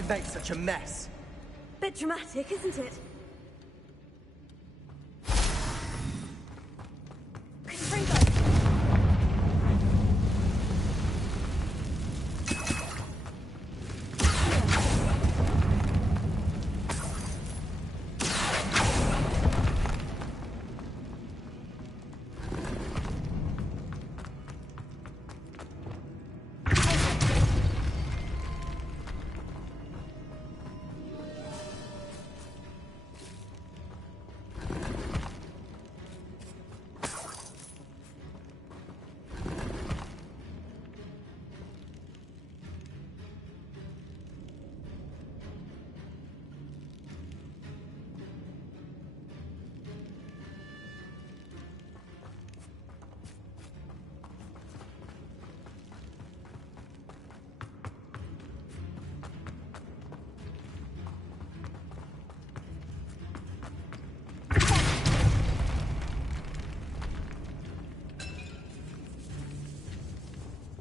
Make such a mess. Bit dramatic, isn't it?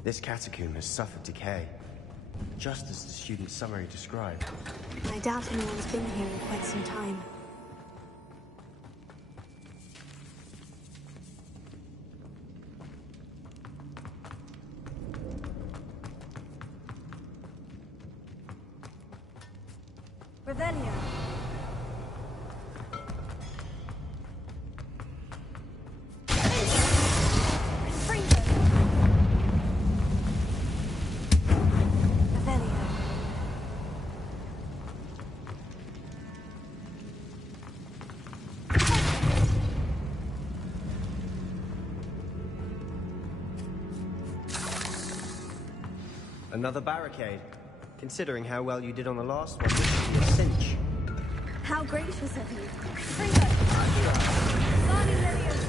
This catacomb has suffered decay, just as the student's summary described. I doubt anyone's been here in quite some time. Revelio. Another barricade. Considering how well you did on the last one, this should be a cinch. How gracious of you. Guardian Leviosa.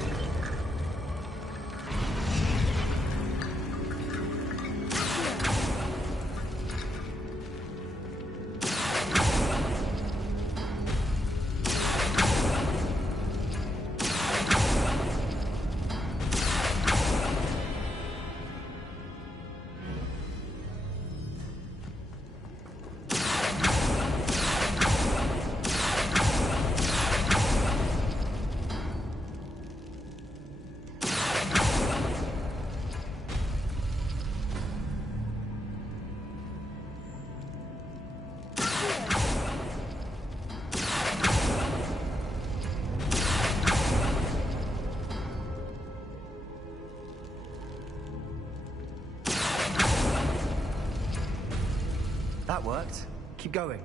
That worked. Keep going.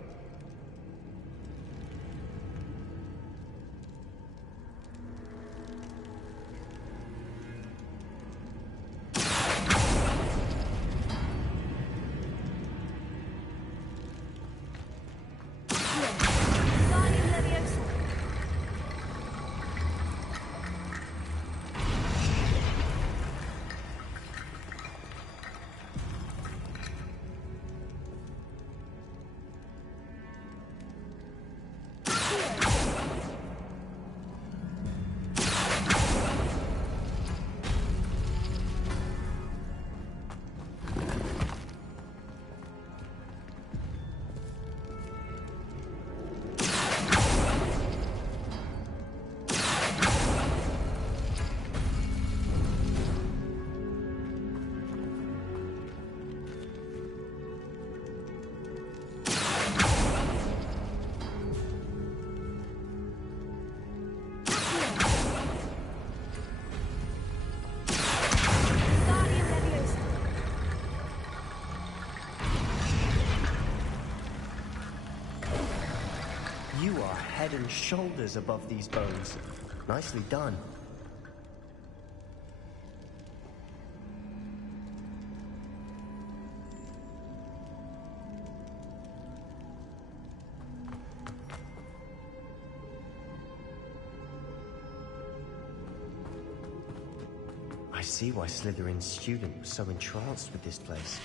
Guardian Leviosa. You are head and shoulders above these bones. Nicely done. I see why Slytherin's student was so entranced with this place.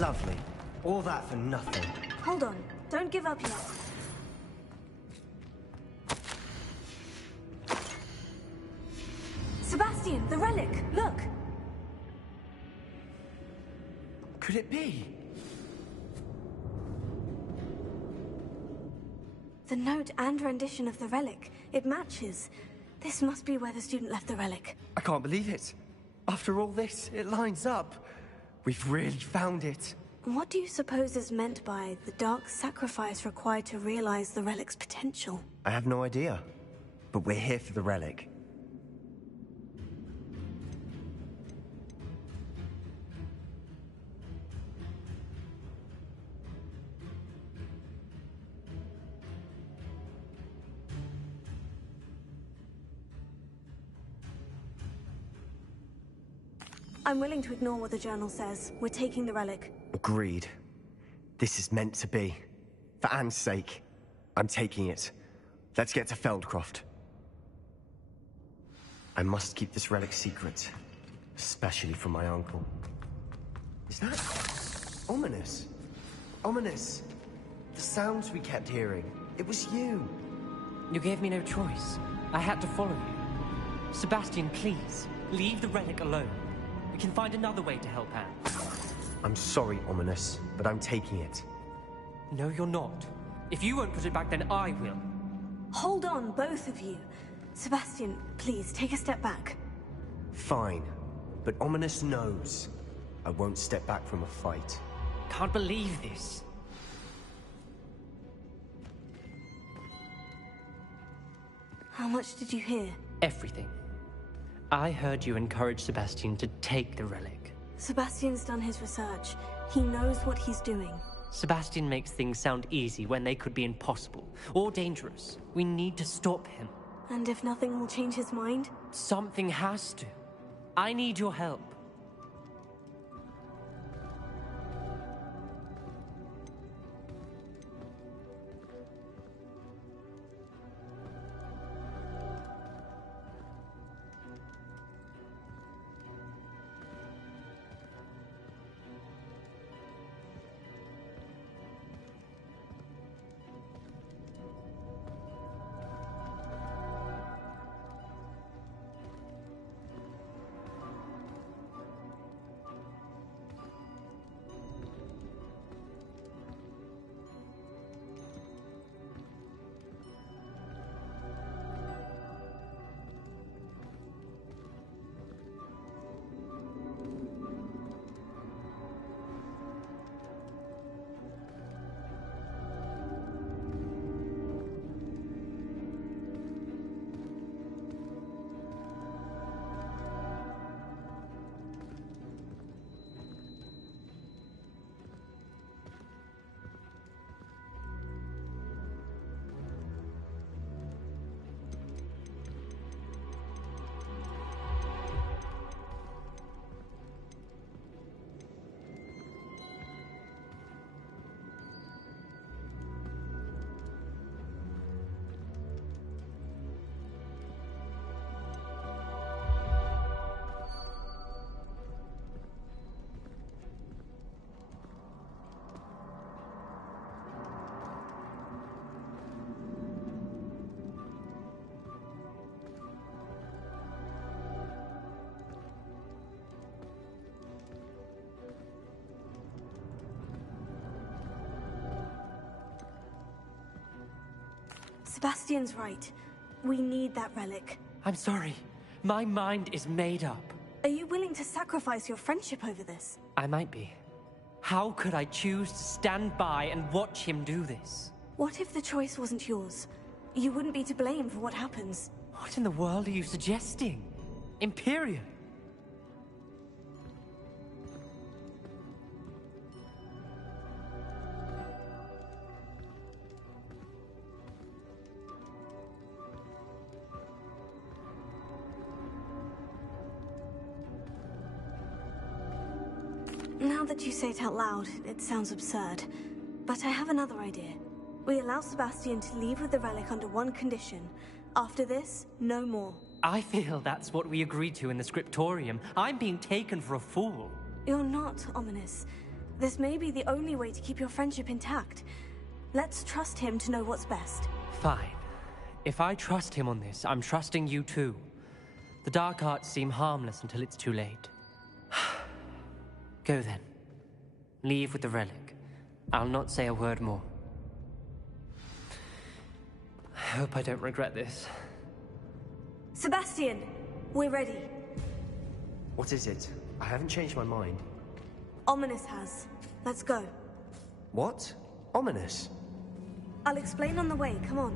lovely. All that for nothing. Hold on. Don't give up yet. Sebastian, the relic! Look! Could it be? The note and rendition of the relic. It matches. This must be where the student left the relic. I can't believe it. After all this, it lines up. We've really found it. What do you suppose is meant by the dark sacrifice required to realize the relic's potential? I have no idea. But we're here for the relic. I'm willing to ignore what the journal says. We're taking the relic. Agreed. This is meant to be. For Anne's sake, I'm taking it. Let's get to Feldcroft. I must keep this relic secret, especially from my uncle. Is that ominous? Ominous. The sounds we kept hearing. It was you. You gave me no choice. I had to follow you. Sebastian, please, leave the relic alone. We can find another way to help Anne. I'm sorry, Ominous, but I'm taking it. No, you're not. If you won't put it back, then I will. Hold on, both of you. Sebastian, please, take a step back. Fine. But Ominous knows. I won't step back from a fight. Can't believe this. How much did you hear? Everything. I heard you encourage Sebastian to take the relic. Sebastian's done his research. He knows what he's doing. Sebastian makes things sound easy when they could be impossible or dangerous. We need to stop him. And if nothing will change his mind? Something has to. I need your help. Sebastian's right. We need that relic. I'm sorry. My mind is made up. Are you willing to sacrifice your friendship over this? I might be. How could I choose to stand by and watch him do this? What if the choice wasn't yours? You wouldn't be to blame for what happens. What in the world are you suggesting? Imperium? Now that you say it out loud, it sounds absurd. But I have another idea. We allow Sebastian to leave with the relic under one condition. After this, no more. I feel that's what we agreed to in the scriptorium. I'm being taken for a fool. You're not, Ominous. This may be the only way to keep your friendship intact. Let's trust him to know what's best. Fine. If I trust him on this, I'm trusting you too. The dark arts seem harmless until it's too late. Go then. Leave with the relic. I'll not say a word more. I hope I don't regret this. Sebastian, we're ready. What is it? I haven't changed my mind. Ominous has. Let's go. What? Ominous? I'll explain on the way, come on.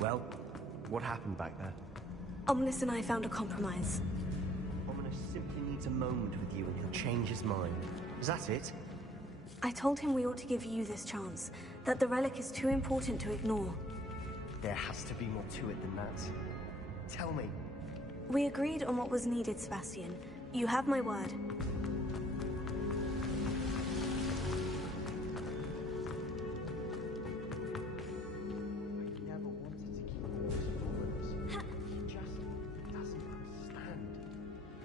Well, what happened back there? Ominous and I found a compromise. Ominous simply needs a moment with you and he'll change his mind. Is that it? I told him we ought to give you this chance, that the relic is too important to ignore. There has to be more to it than that. Tell me. We agreed on what was needed, Sebastian. You have my word.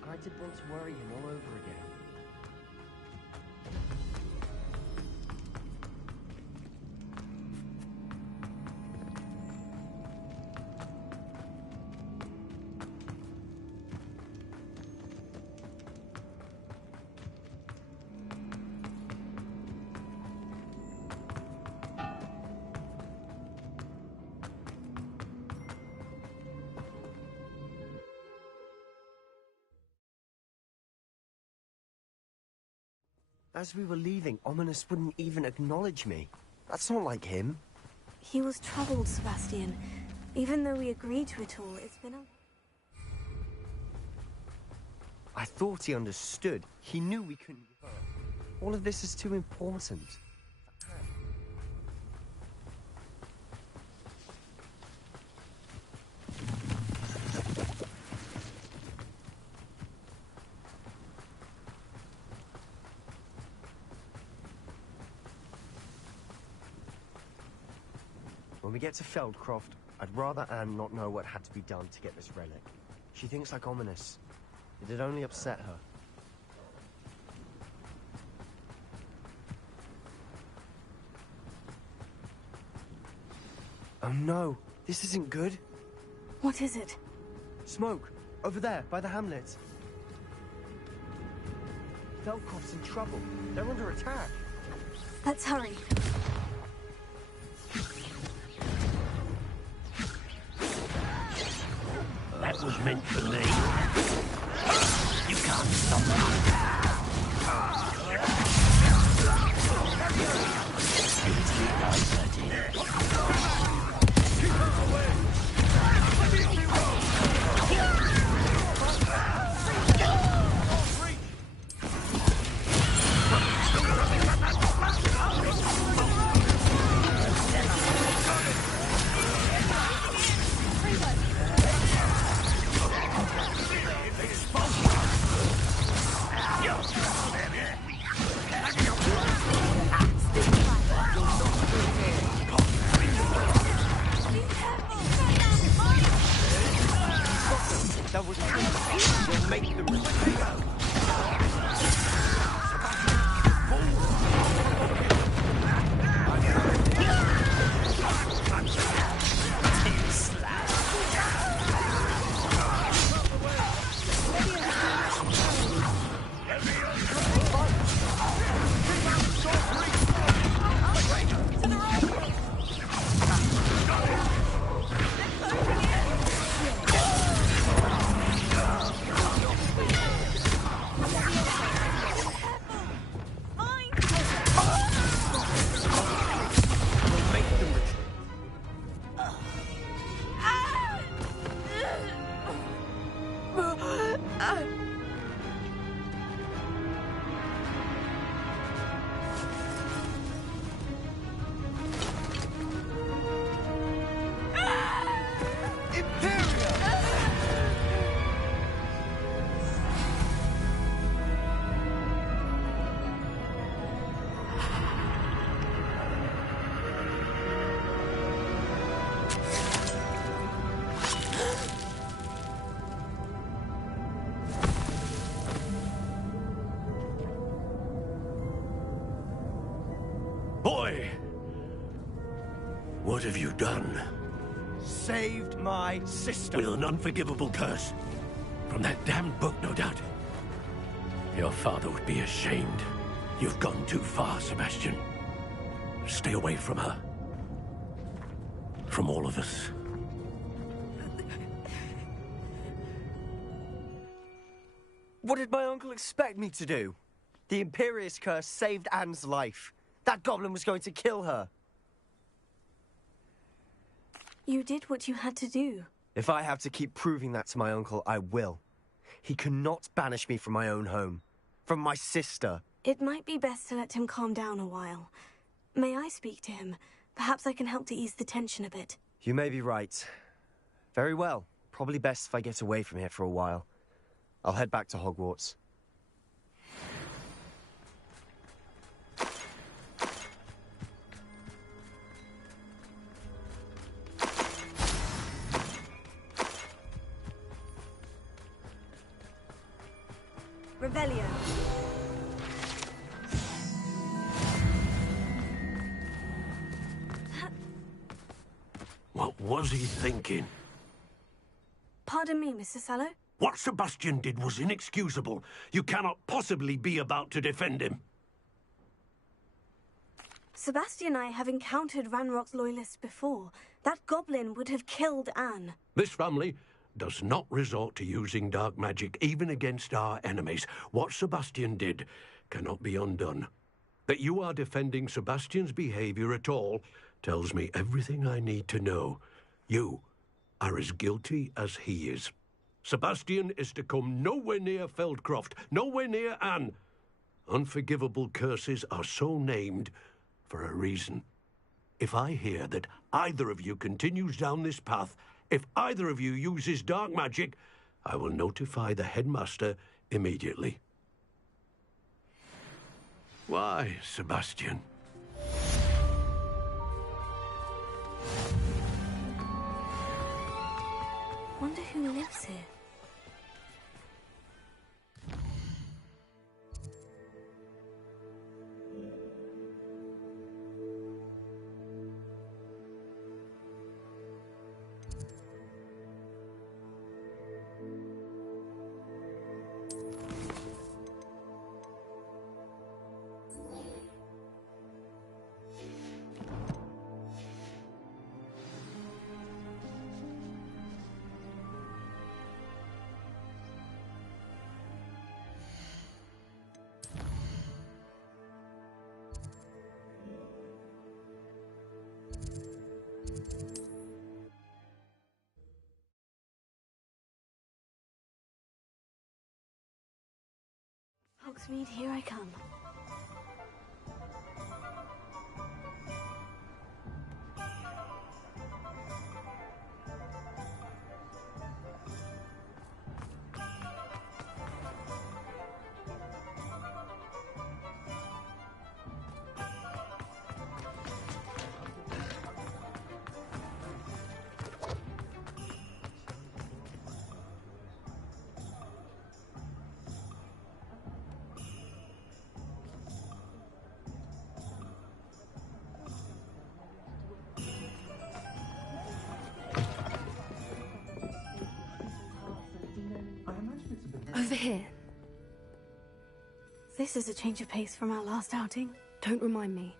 I did want to worry him all over again. As we were leaving, Ominous wouldn't even acknowledge me. That's not like him. He was troubled, Sebastian. Even though we agreed to it all, it's been a... I thought he understood. He knew we couldn't give up. All of this is too important. When we get to Feldcroft, I'd rather Anne not know what had to be done to get this relic. She thinks like Ominous. It'd only upset her. Oh no, this isn't good. What is it? Smoke, over there, by the hamlet. Feldcroft's in trouble. They're under attack. Let's hurry. That was meant for me. You can't stop me. Keep us away! Freeway! Boy! What have you done? Saved my sister. With an unforgivable curse. From that damned book, no doubt. Your father would be ashamed. You've gone too far, Sebastian. Stay away from her. From all of us. What did my uncle expect me to do? The Imperious curse saved Anne's life. That goblin was going to kill her. You did what you had to do. If I have to keep proving that to my uncle, I will. He cannot banish me from my own home. From my sister. It might be best to let him calm down a while. May I speak to him? Perhaps I can help to ease the tension a bit. You may be right. Very well. Probably best if I get away from here for a while. I'll head back to Hogwarts. Revelio. What was he thinking? Pardon me, Mr. Sallow? What Sebastian did was inexcusable. You cannot possibly be about to defend him. Sebastian and I have encountered Ranrock's loyalists before. That goblin would have killed Anne. This family does not resort to using dark magic, even against our enemies. What Sebastian did cannot be undone. That you are defending Sebastian's behavior at all tells me everything I need to know. You are as guilty as he is. Sebastian is to come nowhere near Feldcroft, nowhere near Anne. Unforgivable curses are so named for a reason. If I hear that either of you continues down this path, if either of you uses dark magic, I will notify the headmaster immediately. Why, Sebastian? Wonder who lives here. Hogsmeade, here I come. Over here. This is a change of pace from our last outing. Don't remind me.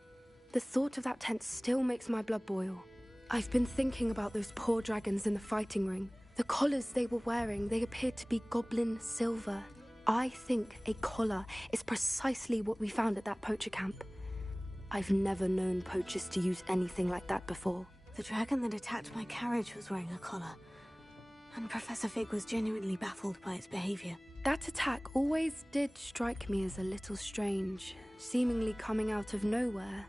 The thought of that tent still makes my blood boil. I've been thinking about those poor dragons in the fighting ring. The collars they were wearing, they appeared to be goblin silver. I think a collar is precisely what we found at that poacher camp. I've never known poachers to use anything like that before. The dragon that attacked my carriage was wearing a collar. And Professor Fig was genuinely baffled by its behavior. That attack always did strike me as a little strange, seemingly coming out of nowhere.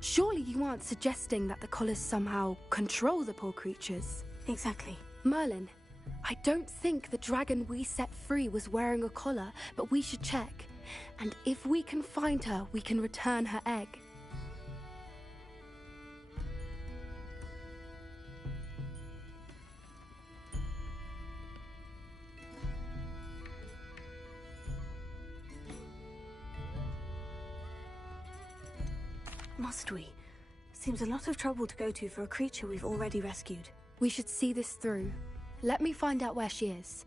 Surely you aren't suggesting that the collars somehow control the poor creatures? Exactly. Merlin, I don't think the dragon we set free was wearing a collar, but we should check. And if we can find her, we can return her egg. Must we? Seems a lot of trouble to go to for a creature we've already rescued. We should see this through. Let me find out where she is.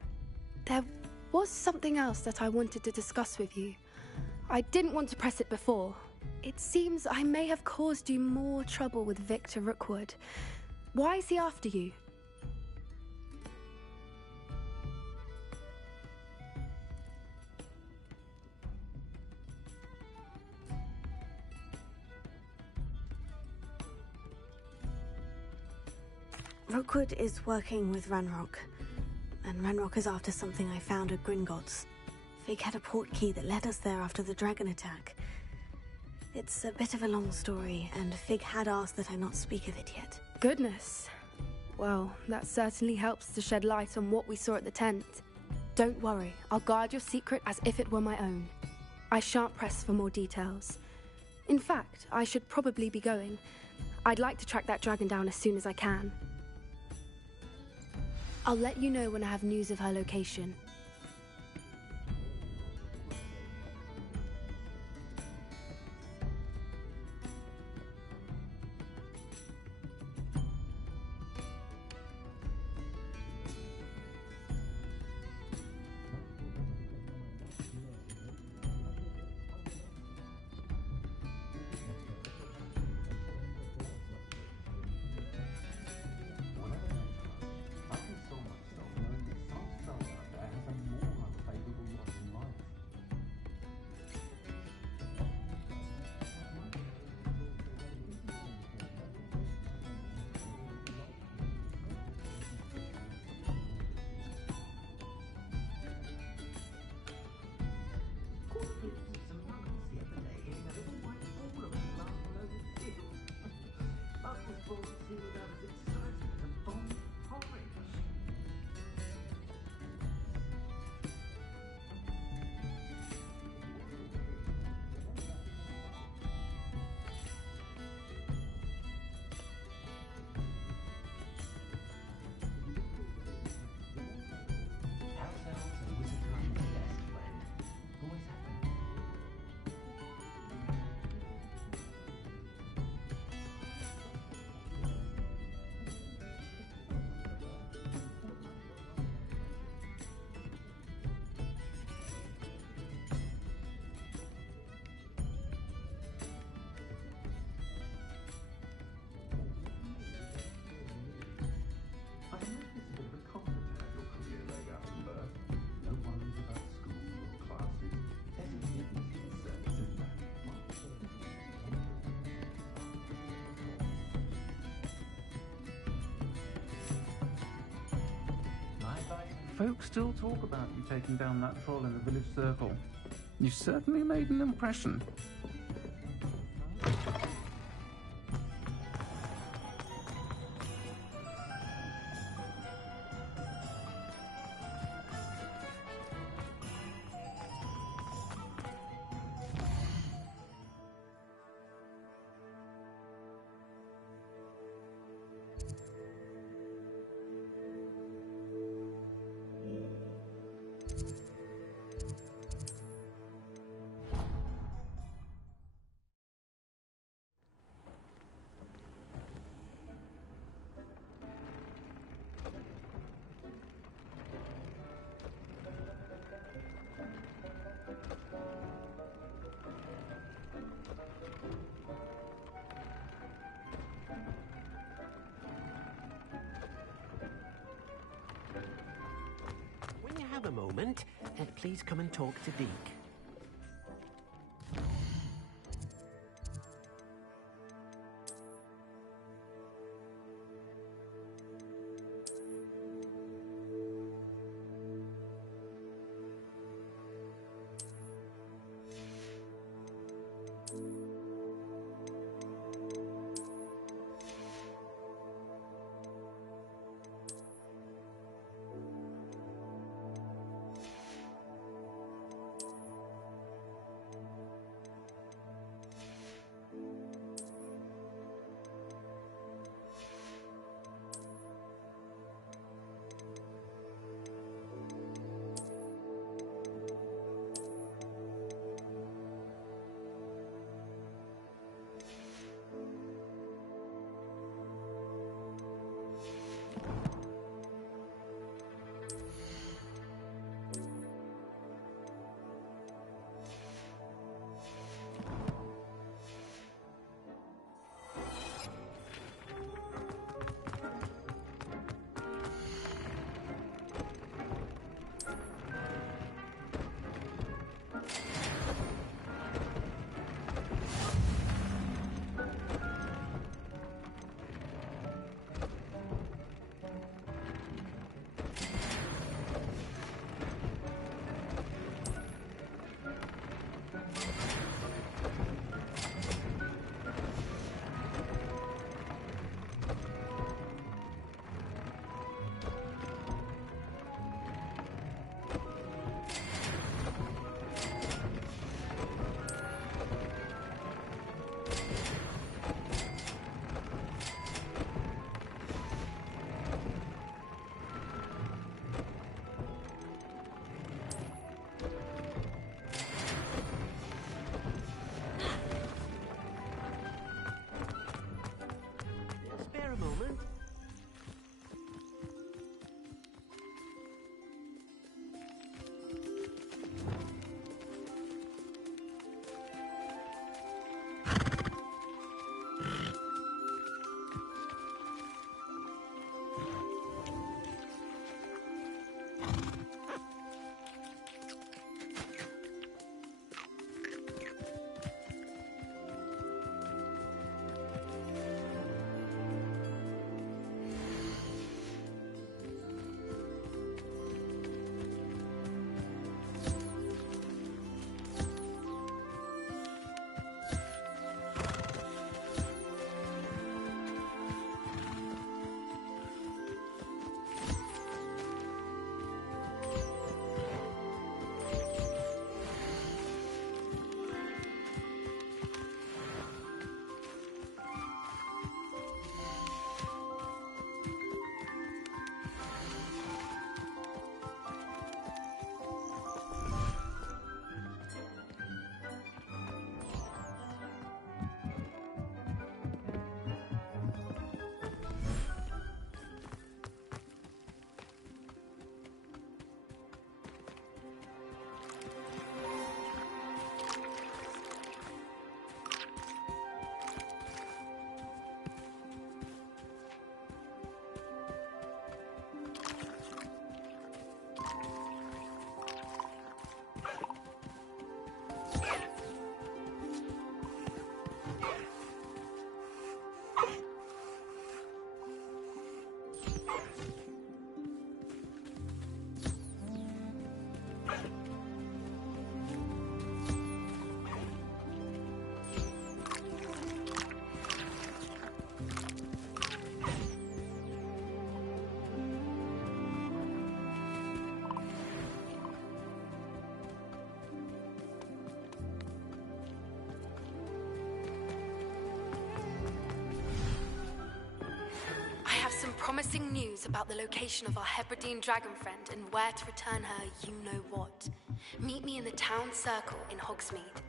There was something else that I wanted to discuss with you. I didn't want to press it before. It seems I may have caused you more trouble with Victor Rookwood. Why is he after you? Rookwood is working with Ranrock, and Ranrock is after something I found at Gringotts. Fig had a port key that led us there after the dragon attack. It's a bit of a long story, and Fig had asked that I not speak of it yet. Goodness. Well, that certainly helps to shed light on what we saw at the tent. Don't worry, I'll guard your secret as if it were my own. I shan't press for more details. In fact, I should probably be going. I'd like to track that dragon down as soon as I can. I'll let you know when I have news of her location. Folks still talk about you taking down that troll in the village circle. You certainly made an impression. Have a moment, please come and talk to Deke. promising news about the location of our Hebridean dragon friend and where to return her you-know-what. Meet me in the town circle in Hogsmeade.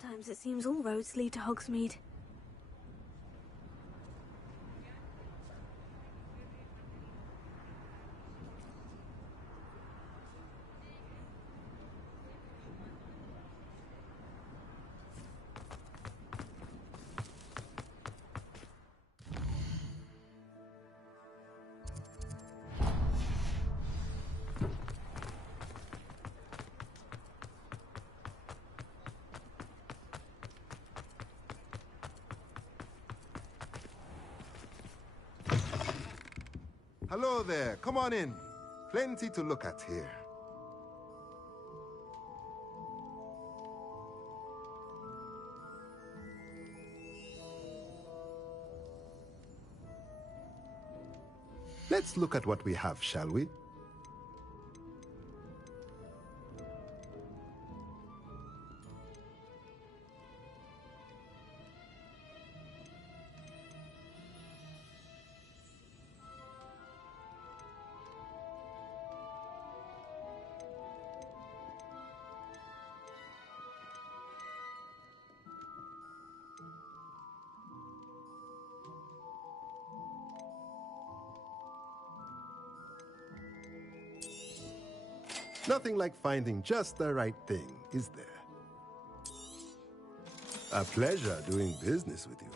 Sometimes it seems all roads lead to Hogsmeade. Hello there, come on in. Plenty to look at here. Let's look at what we have, shall we? Nothing like finding just the right thing, is there? A pleasure doing business with you.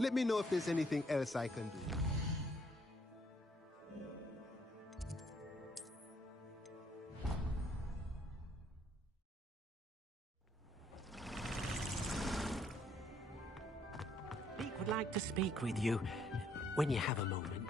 Let me know if there's anything else I can do. Leek would like to speak with you when you have a moment.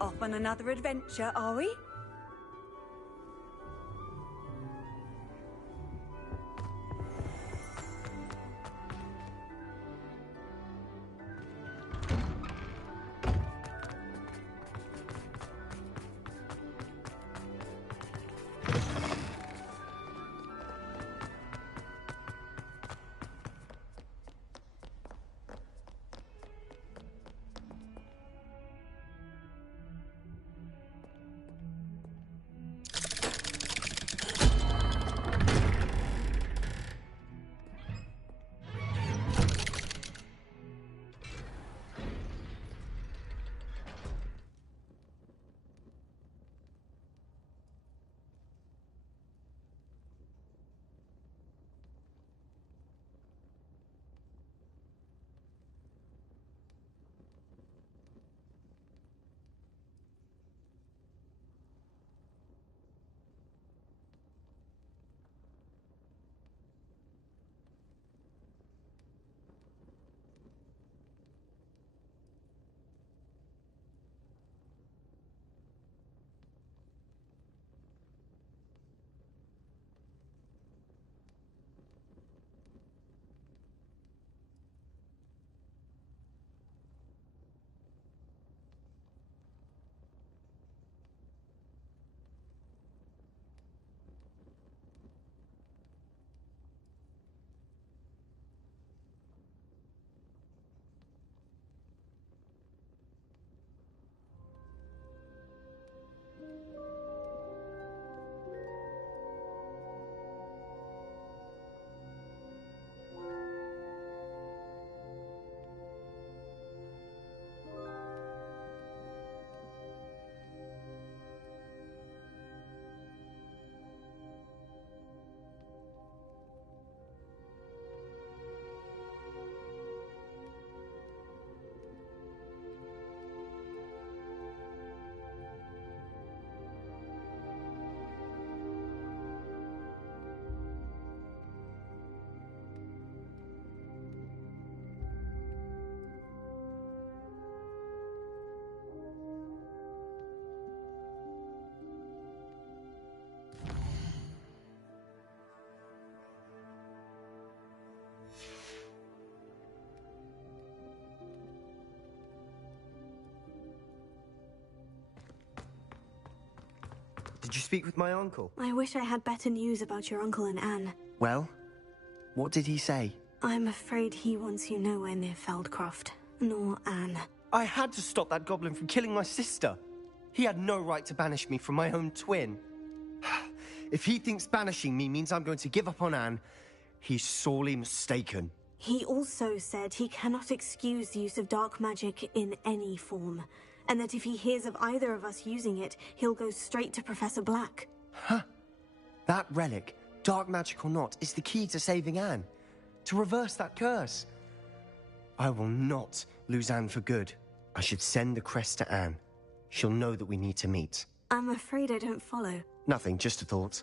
Off on another adventure, are we? Did you speak with my uncle? I wish I had better news about your uncle and Anne. Well, what did he say? I'm afraid he wants you nowhere near Feldcroft, nor Anne. I had to stop that goblin from killing my sister. He had no right to banish me from my own twin. If he thinks banishing me means I'm going to give up on Anne, he's sorely mistaken. He also said he cannot excuse the use of dark magic in any form, and that if he hears of either of us using it, he'll go straight to Professor Black. Huh. That relic, dark magic or not, is the key to saving Anne. To reverse that curse. I will not lose Anne for good. I should send the crest to Anne. She'll know that we need to meet. I'm afraid I don't follow. Nothing, just a thought.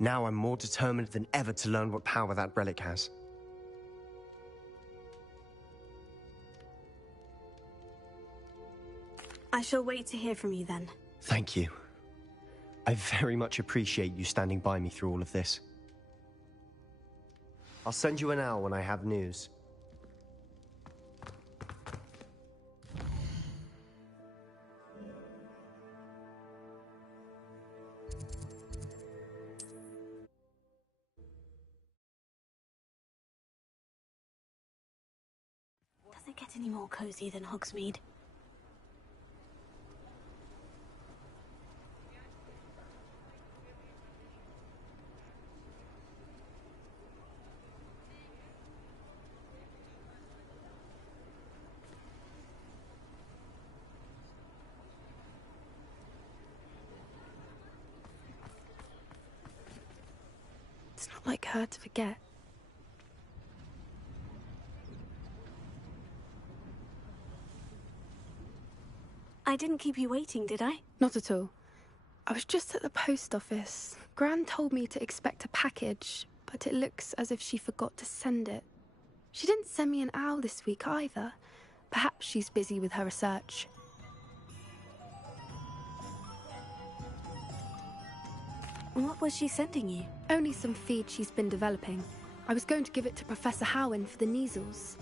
Now I'm more determined than ever to learn what power that relic has. I shall wait to hear from you then. Thank you. I very much appreciate you standing by me through all of this. I'll send you an owl when I have news. Does it get any more cozy than Hogsmeade? It's not like her to forget. I didn't keep you waiting, did I? Not at all. I was just at the post office. Gran told me to expect a package, but it looks as if she forgot to send it. She didn't send me an owl this week either. Perhaps she's busy with her research. What was she sending you? Only some feed she's been developing. I was going to give it to Professor Howen for the measles.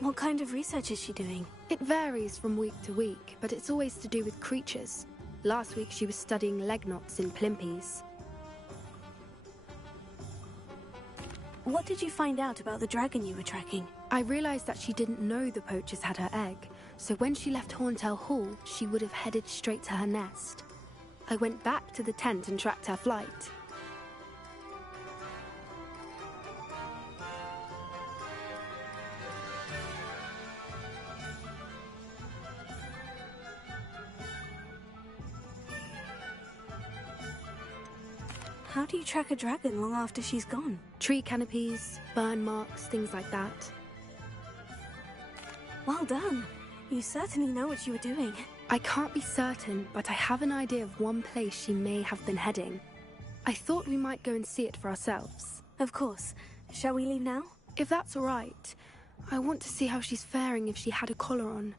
What kind of research is she doing? It varies from week to week, but it's always to do with creatures. Last week she was studying leg knots in plimpies. What did you find out about the dragon you were tracking? I realized that she didn't know the poachers had her egg, so when she left Horntail Hall, she would have headed straight to her nest. I went back to the tent and tracked her flight. How do you track a dragon long after she's gone? Tree canopies, burn marks, things like that. Well done. You certainly know what you were doing. I can't be certain, but I have an idea of one place she may have been heading. I thought we might go and see it for ourselves. Of course. Shall we leave now? If that's all right. I want to see how she's faring if she had a collar on.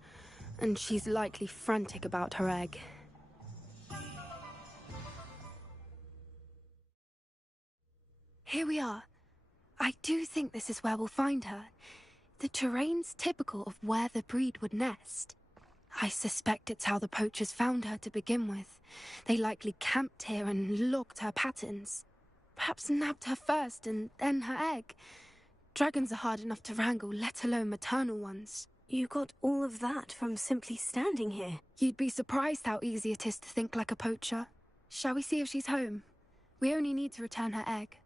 And she's likely frantic about her egg. Here we are. I do think this is where we'll find her. The terrain's typical of where the breed would nest. I suspect it's how the poachers found her to begin with. They likely camped here and logged her patterns. Perhaps nabbed her first and then her egg. Dragons are hard enough to wrangle, let alone maternal ones. You got all of that from simply standing here. You'd be surprised how easy it is to think like a poacher. Shall we see if she's home? We only need to return her egg.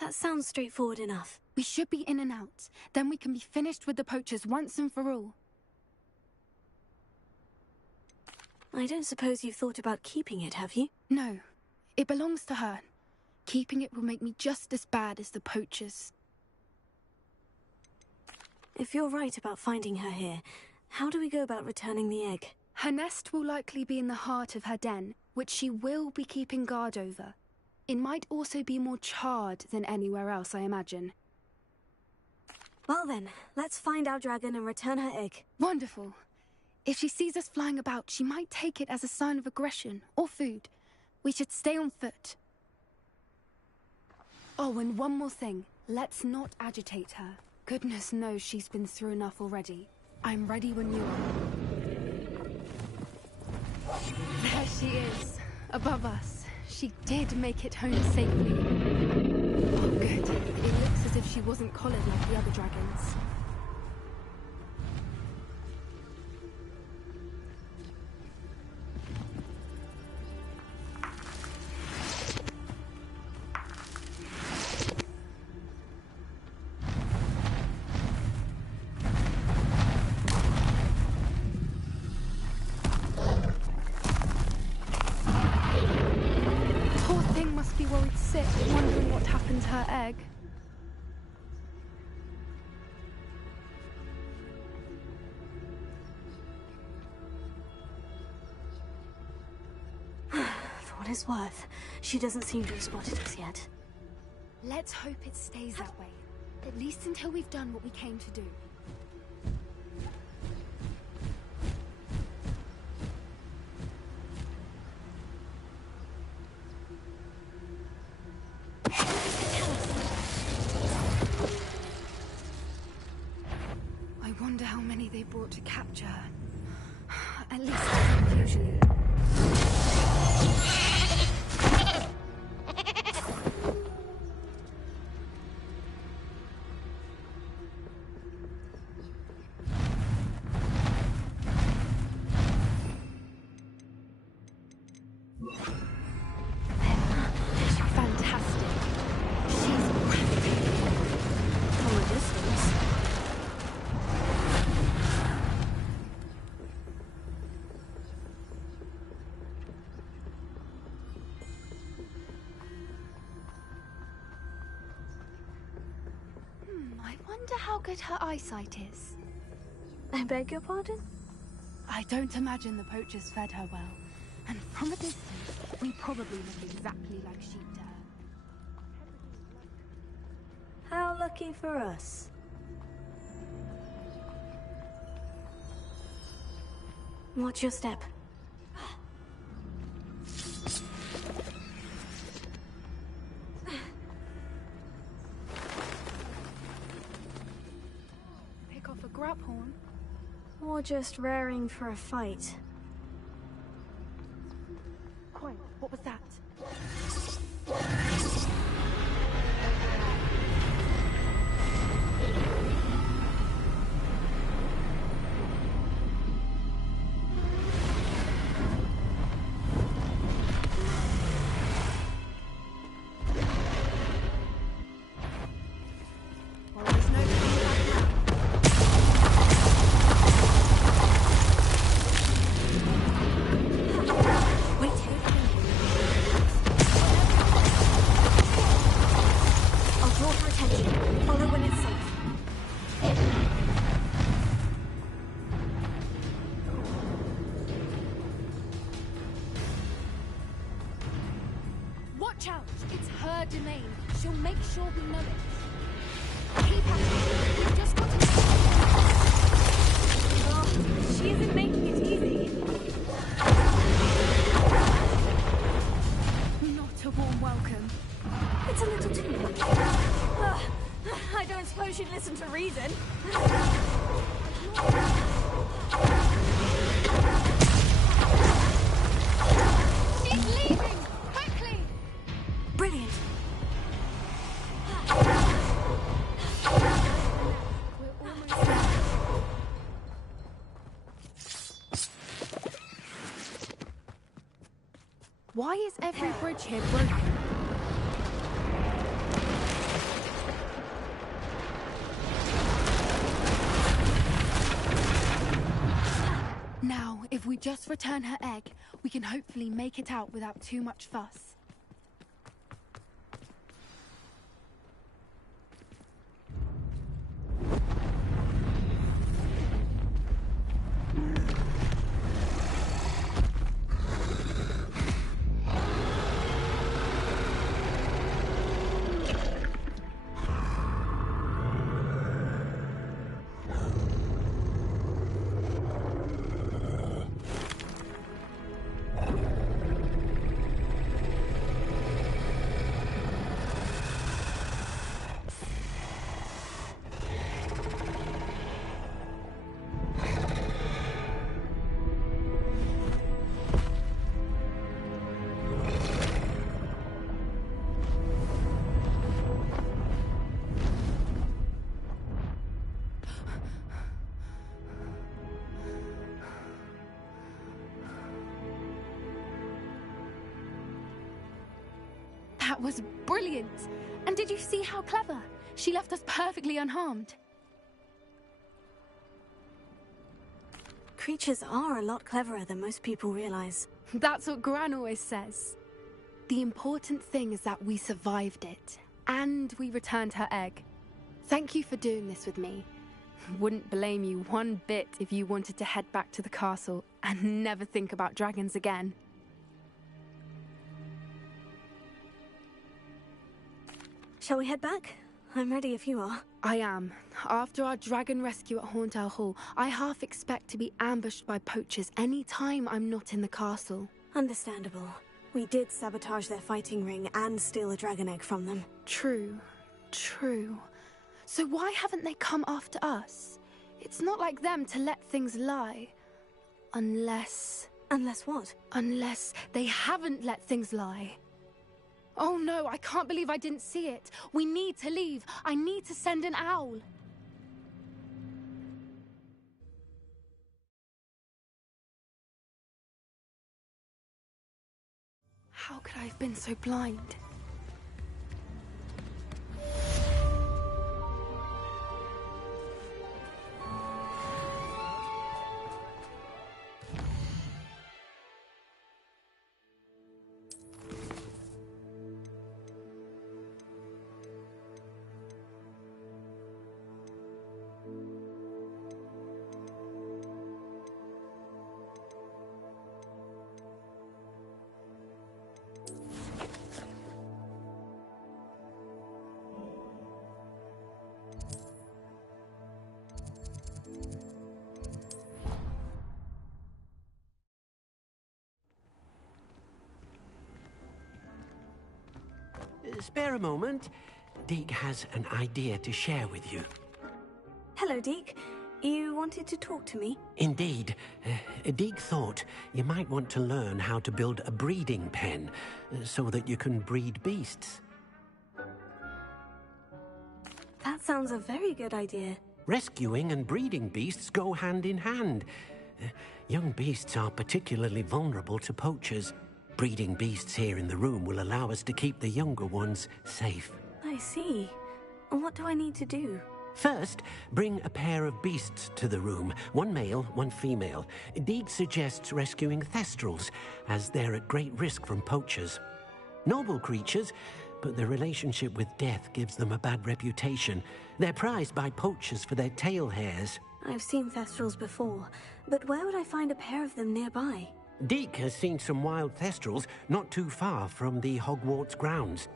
That sounds straightforward enough. We should be in and out. Then we can be finished with the poachers once and for all. I don't suppose you've thought about keeping it, have you? No. It belongs to her. Keeping it will make me just as bad as the poachers. If you're right about finding her here, how do we go about returning the egg? Her nest will likely be in the heart of her den, which she will be keeping guard over. It might also be more charred than anywhere else, I imagine. Well then, let's find our dragon and return her egg. Wonderful. If she sees us flying about, she might take it as a sign of aggression or food. We should stay on foot. Oh, and one more thing. Let's not agitate her. Goodness knows she's been through enough already. I'm ready when you are. There she is, above us. She did make it home safely. Oh, good. It looks as if she wasn't collared like the other dragons. Be worried sick, wondering what happened to her egg. For what it's worth, she doesn't seem to have spotted us yet. Let's hope it stays that way. At least until we've done what we came to do. I wonder how many they brought to capture her. At least that's usually. Fantastic. She's breathtaking. From a distance. I wonder how good her eyesight is. I beg your pardon? I don't imagine the poachers fed her well. And from a distance, we probably look exactly like sheep to her. How lucky for us. Watch your step. neck off a grabhorn. Or just raring for a fight. Quiet, what was that? Watch out! It's her domain. She'll make sure we know it. Keep at it. We've just got to... Oh, she isn't making it easy. Not a warm welcome. It's a little too much. I don't suppose she'd listen to reason. She's leaving! Quickly! Brilliant. We're almost there. Why is every bridge here broken? Now, if we just return her egg, we can hopefully make it out without too much fuss. That was brilliant! And did you see how clever? She left us perfectly unharmed. Creatures are a lot cleverer than most people realize. That's what Gran always says. The important thing is that we survived it, and we returned her egg. Thank you for doing this with me. Wouldn't blame you one bit if you wanted to head back to the castle and never think about dragons again. Shall we head back? I'm ready if you are. I am. After our dragon rescue at Hauntel Hall, I half expect to be ambushed by poachers any time I'm not in the castle. Understandable. We did sabotage their fighting ring and steal a dragon egg from them. True. True. So why haven't they come after us? It's not like them to let things lie. Unless... Unless what? Unless they haven't let things lie. Oh no, I can't believe I didn't see it. We need to leave. I need to send an owl. How could I have been so blind? Spare a moment. Deke has an idea to share with you. Hello, Deke. You wanted to talk to me? Indeed. Deek thought you might want to learn how to build a breeding pen so that you can breed beasts. That sounds a very good idea. Rescuing and breeding beasts go hand in hand. Young beasts are particularly vulnerable to poachers. Breeding beasts here in the room will allow us to keep the younger ones safe. I see. And what do I need to do? First, bring a pair of beasts to the room. One male, one female. Deeg suggests rescuing thestrals, as they're at great risk from poachers. Noble creatures, but their relationship with death gives them a bad reputation. They're prized by poachers for their tail hairs. I've seen thestrals before, but where would I find a pair of them nearby? Deek has seen some wild thestrals not too far from the Hogwarts grounds.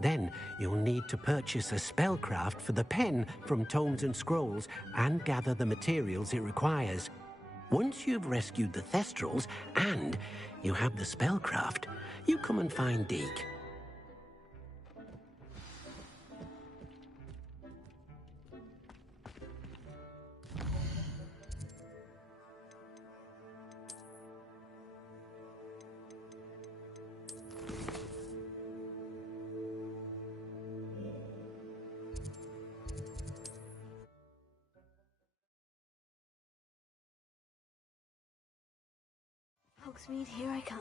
Then you'll need to purchase a spellcraft for the pen from Tomes and Scrolls and gather the materials it requires. Once you've rescued the thestrals and you have the spellcraft, you come and find Deek. Hogsmeade, here I come.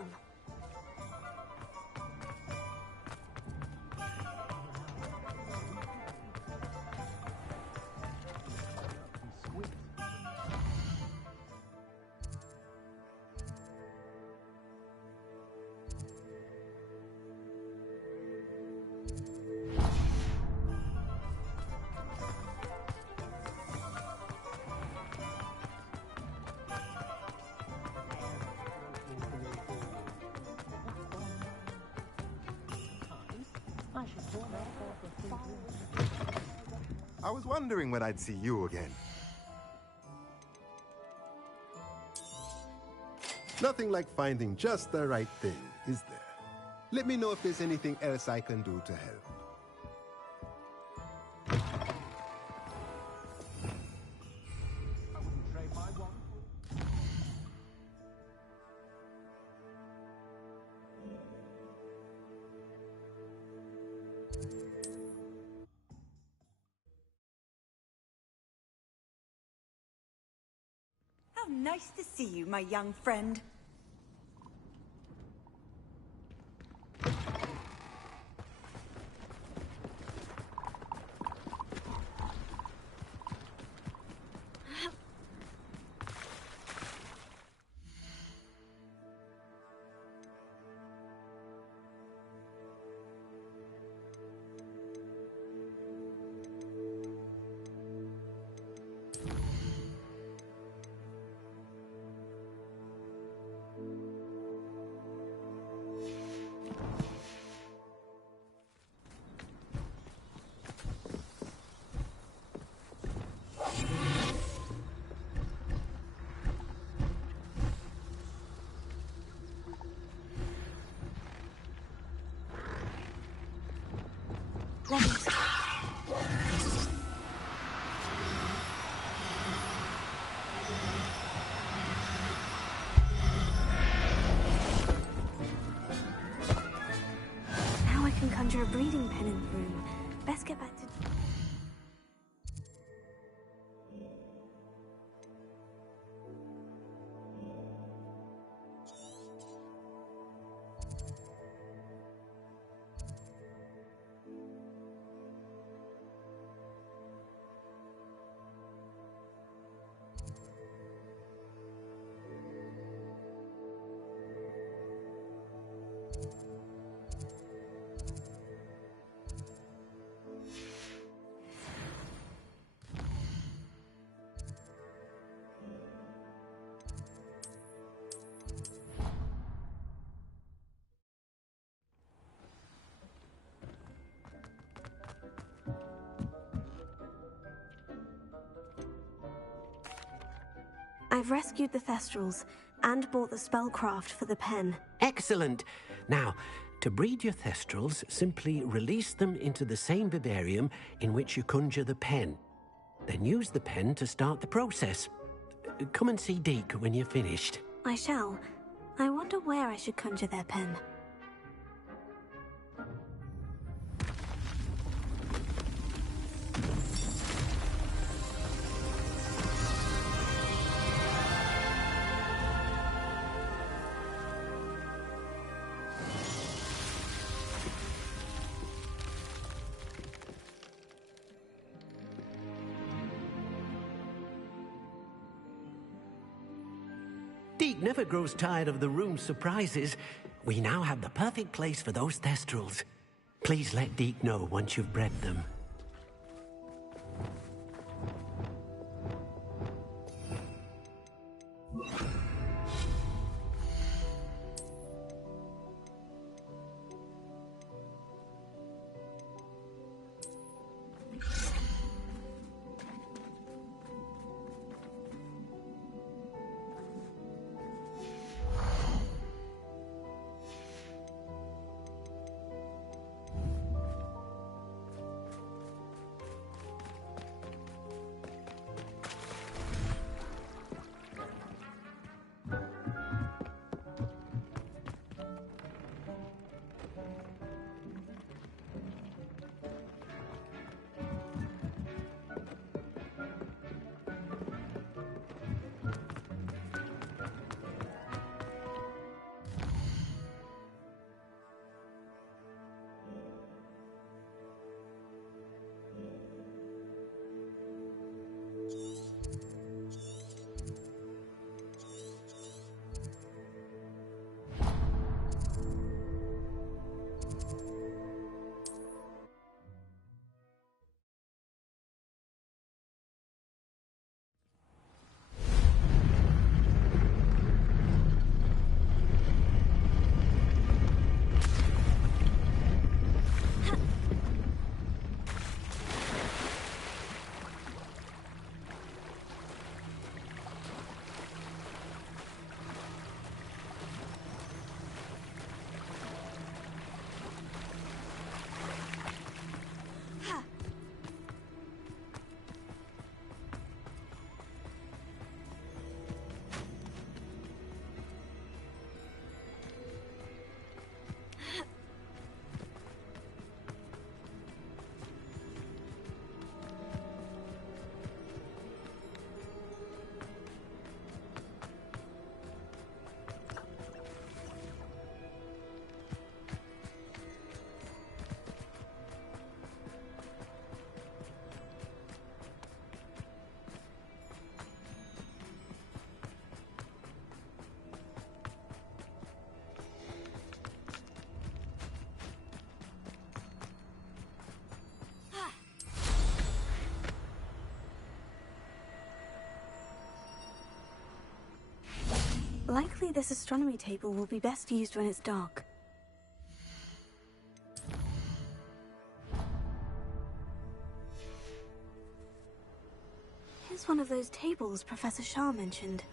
I was wondering when I'd see you again. Nothing like finding just the right thing, is there? Let me know if there's anything else I can do to help. How nice to see you, my young friend. Now I can conjure a breeding pen in the room. Best get back to... I've rescued the Thestrals and bought the spellcraft for the pen. Excellent! Now, to breed your thestrals, simply release them into the same vivarium in which you conjure the pen. Then use the pen to start the process. Come and see Deke when you're finished. I shall. I wonder where I should conjure their pen. Deke never grows tired of the room's surprises. We now have the perfect place for those thestrals. Please let Deke know once you've bred them. Likely this astronomy table will be best used when it's dark. Here's one of those tables Professor Shah mentioned.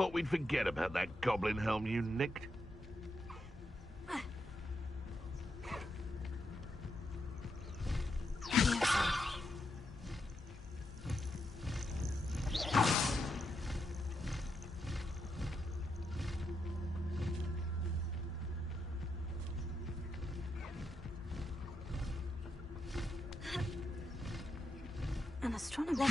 thought we'd forget about that goblin helm you nicked. An astronomer.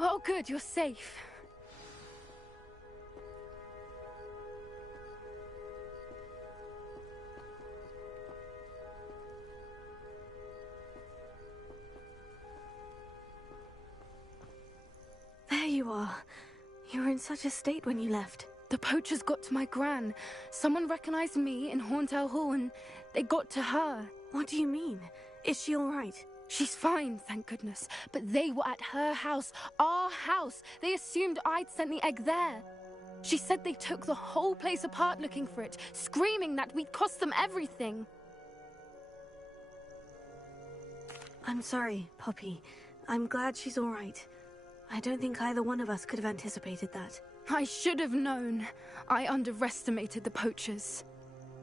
Oh, good, you're safe. There you are. You were in such a state when you left. The poachers got to my gran. Someone recognized me in Horntail Hall and they got to her. What do you mean? Is she all right? She's fine, thank goodness. But they were at her house, our house. They assumed I'd sent the egg there. She said they took the whole place apart looking for it, screaming that we'd cost them everything. I'm sorry, Poppy. I'm glad she's all right. I don't think either one of us could have anticipated that. I should have known. I underestimated the poachers.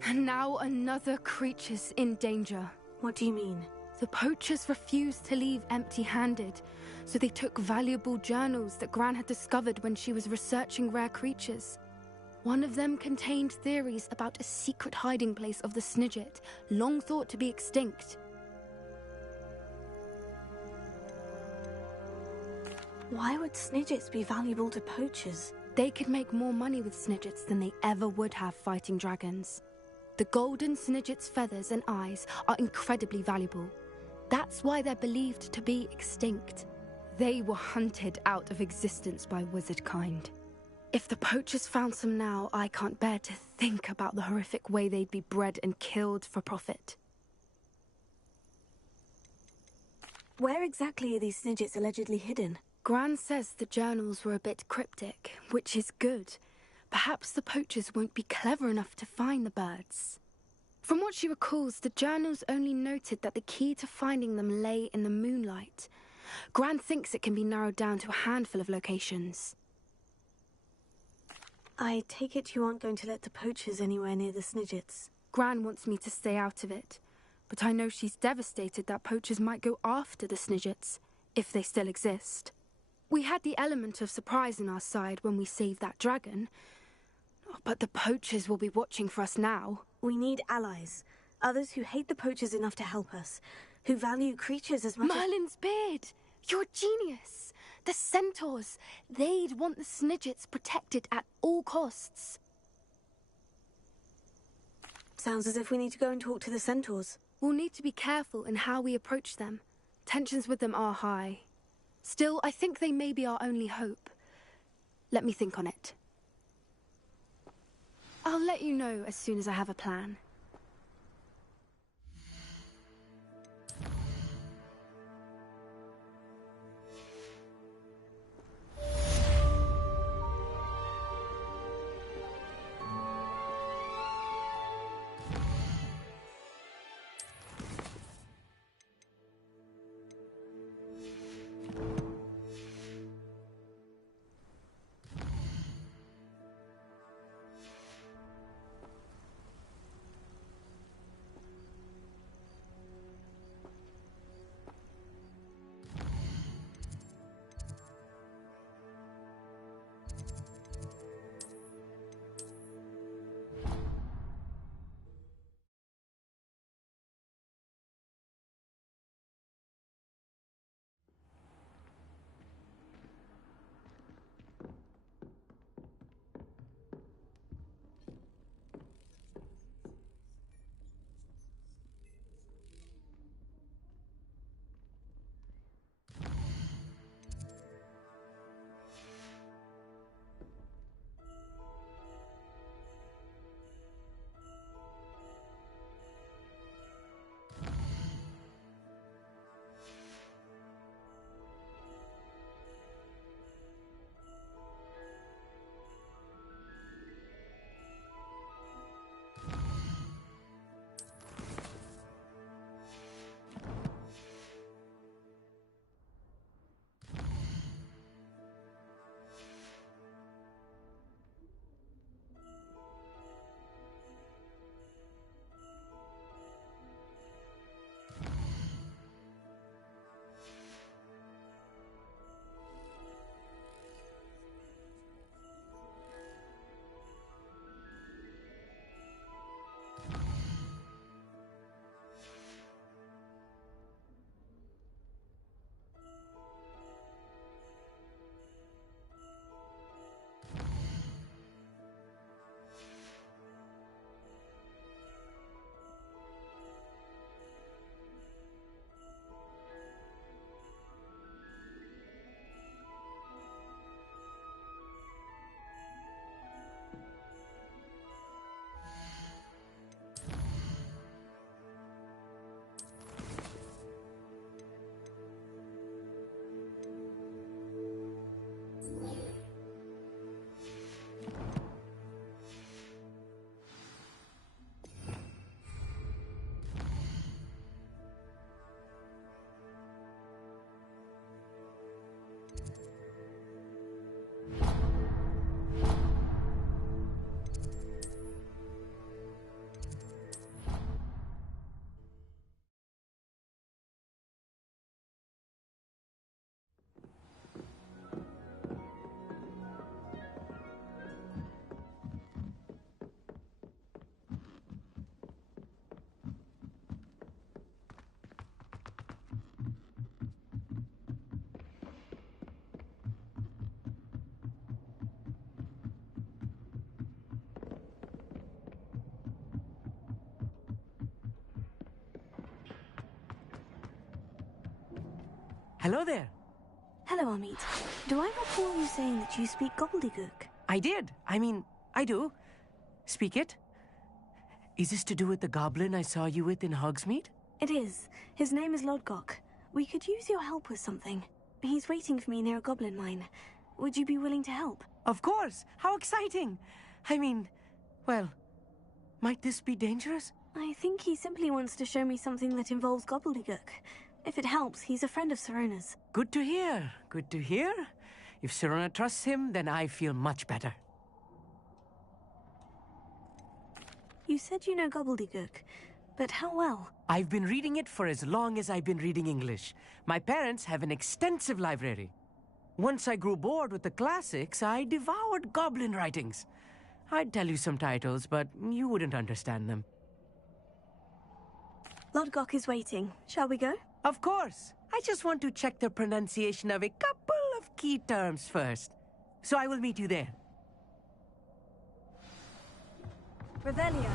And now another creature's in danger. What do you mean? The poachers refused to leave empty-handed, so they took valuable journals that Gran had discovered when she was researching rare creatures. One of them contained theories about a secret hiding place of the Snidget, long thought to be extinct. Why would snidgets be valuable to poachers? They could make more money with snidgets than they ever would have fighting dragons. The golden snidget's feathers and eyes are incredibly valuable. That's why they're believed to be extinct. They were hunted out of existence by wizard kind. If the poachers found some now, I can't bear to think about the horrific way they'd be bred and killed for profit. Where exactly are these snidgets allegedly hidden? Gran says the journals were a bit cryptic, which is good. Perhaps the poachers won't be clever enough to find the birds. From what she recalls, the journals only noted that the key to finding them lay in the moonlight. Gran thinks it can be narrowed down to a handful of locations. I take it you aren't going to let the poachers anywhere near the snidgets. Gran wants me to stay out of it, but I know she's devastated that poachers might go after the snidgets, if they still exist. We had the element of surprise on our side when we saved that dragon, but the poachers will be watching for us now. We need allies, others who hate the poachers enough to help us, who value creatures as much Merlin's beard! You're a genius! The centaurs! They'd want the snidgets protected at all costs. Sounds as if we need to go and talk to the centaurs. We'll need to be careful in how we approach them. Tensions with them are high. Still, I think they may be our only hope. Let me think on it. I'll let you know as soon as I have a plan. Hello there. Hello, Amit. Do I recall you saying that you speak gobbledygook? I did. I mean, I do. Speak it. Is this to do with the goblin I saw you with in Hogsmeade? It is. His name is Lodgok. We could use your help with something. He's waiting for me near a goblin mine. Would you be willing to help? Of course. How exciting. I mean, well, might this be dangerous? I think he simply wants to show me something that involves gobbledygook. If it helps, he's a friend of Sirona's. Good to hear. Good to hear. If Sirona trusts him, then I feel much better. You said you know gobbledygook, but how well? I've been reading it for as long as I've been reading English. My parents have an extensive library. Once I grew bored with the classics, I devoured goblin writings. I'd tell you some titles, but you wouldn't understand them. Lodgok is waiting. Shall we go? Of course. I just want to check the pronunciation of a couple of key terms first. So I will meet you there. Revelio.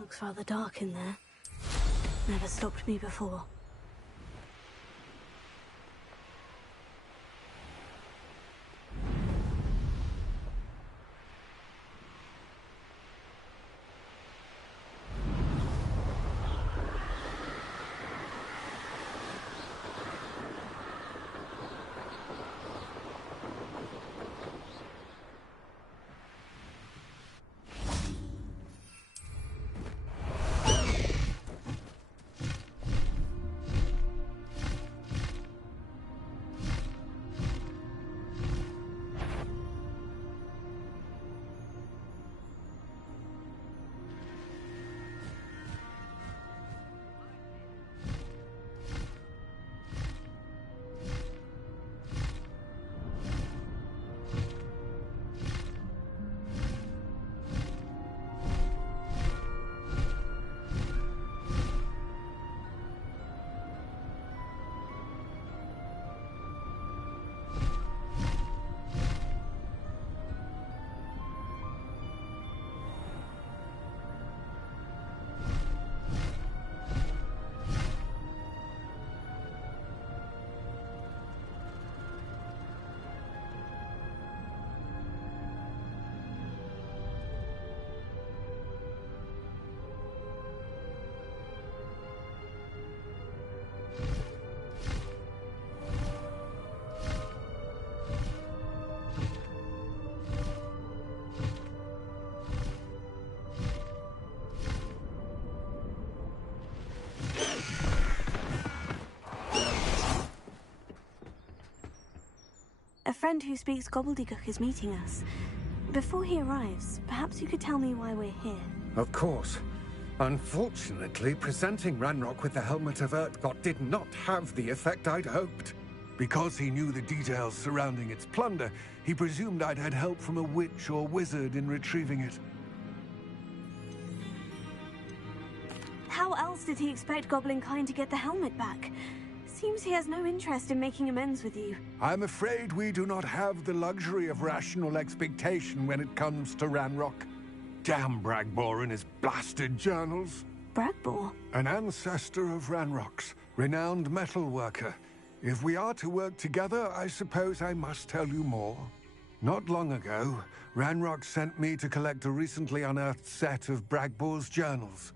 Looks rather dark in there. Never stopped me before. A friend who speaks gobbledygook is meeting us. Before he arrives, perhaps you could tell me why we're here. Of course. Unfortunately, presenting Ranrock with the Helmet of Urtkot did not have the effect I'd hoped. Because he knew the details surrounding its plunder, he presumed I'd had help from a witch or wizard in retrieving it. How else did he expect Goblinkind to get the helmet back? Seems he has no interest in making amends with you. I'm afraid we do not have the luxury of rational expectation when it comes to Ranrock. Damn Bragbor and his blasted journals. Bragbor? An ancestor of Ranrock's, renowned metalworker. If we are to work together, I suppose I must tell you more. Not long ago, Ranrock sent me to collect a recently unearthed set of Bragbor's journals.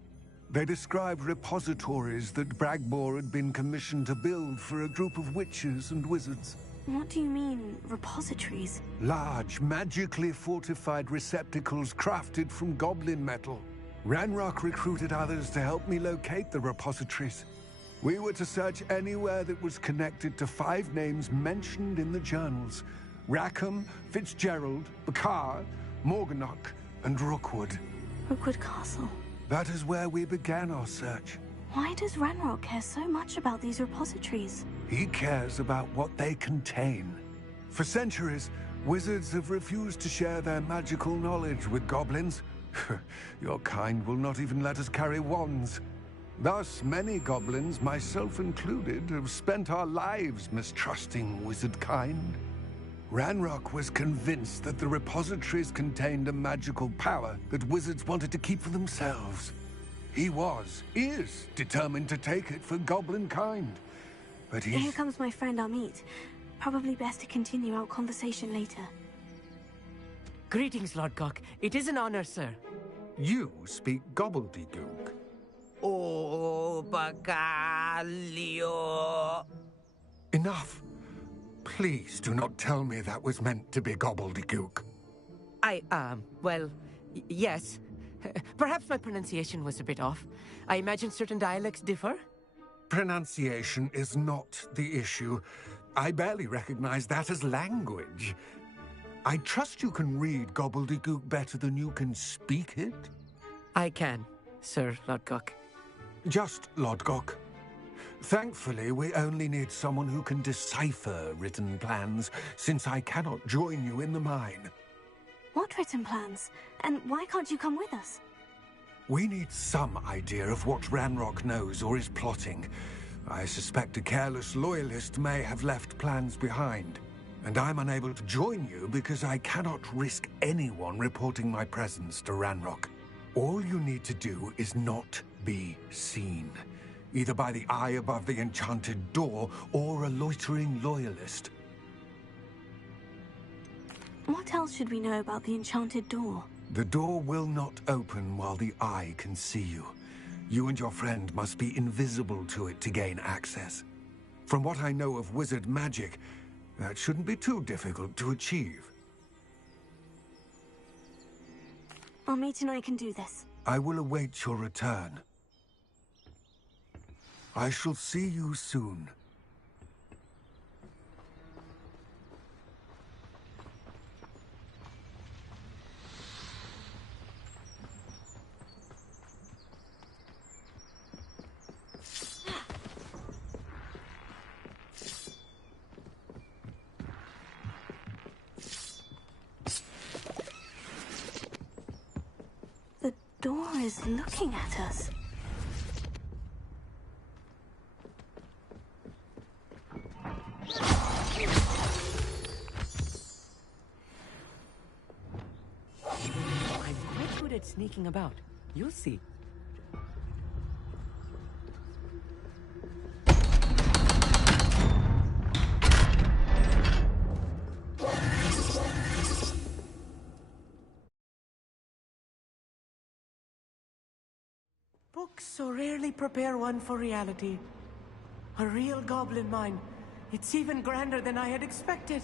They described repositories that Bragbor had been commissioned to build for a group of witches and wizards. What do you mean, repositories? Large, magically fortified receptacles crafted from goblin metal. Ranrock recruited others to help me locate the repositories. We were to search anywhere that was connected to 5 names mentioned in the journals: Rackham, Fitzgerald, Bakar, Morganach, and Rookwood. Rookwood Castle. That is where we began our search. Why does Ranrock care so much about these repositories? He cares about what they contain. For centuries, wizards have refused to share their magical knowledge with goblins. Your kind will not even let us carry wands. Thus, many goblins, myself included, have spent our lives mistrusting wizard kind. Ranrock was convinced that the repositories contained a magical power that wizards wanted to keep for themselves. He is determined to take it for goblin kind. But Here comes my friend Amit. Probably best to continue our conversation later. Greetings, Lord Cock. It is an honor, sir. You speak gobbledygook. Oh, Bacalio. Enough. Please do not tell me that was meant to be gobbledygook. Well, yes. Perhaps my pronunciation was a bit off. I imagine certain dialects differ? Pronunciation is not the issue. I barely recognize that as language. I trust you can read gobbledygook better than you can speak it? I can, Sir Lodgok. Just Lodgok. Thankfully, we only need someone who can decipher written plans, since I cannot join you in the mine. What written plans? And why can't you come with us? We need some idea of what Ranrock knows or is plotting. I suspect a careless loyalist may have left plans behind. And I'm unable to join you because I cannot risk anyone reporting my presence to Ranrock. All you need to do is not be seen, either by the eye above the enchanted door or a loitering loyalist. What else should we know about the enchanted door? The door will not open while the eye can see you. You and your friend must be invisible to it to gain access. From what I know of wizard magic, that shouldn't be too difficult to achieve. Amit and I can do this. I will await your return. I shall see you soon. The door is looking at us. I'm quite good at sneaking about. You'll see. Books so rarely prepare one for reality. A real goblin mine. It's even grander than I had expected.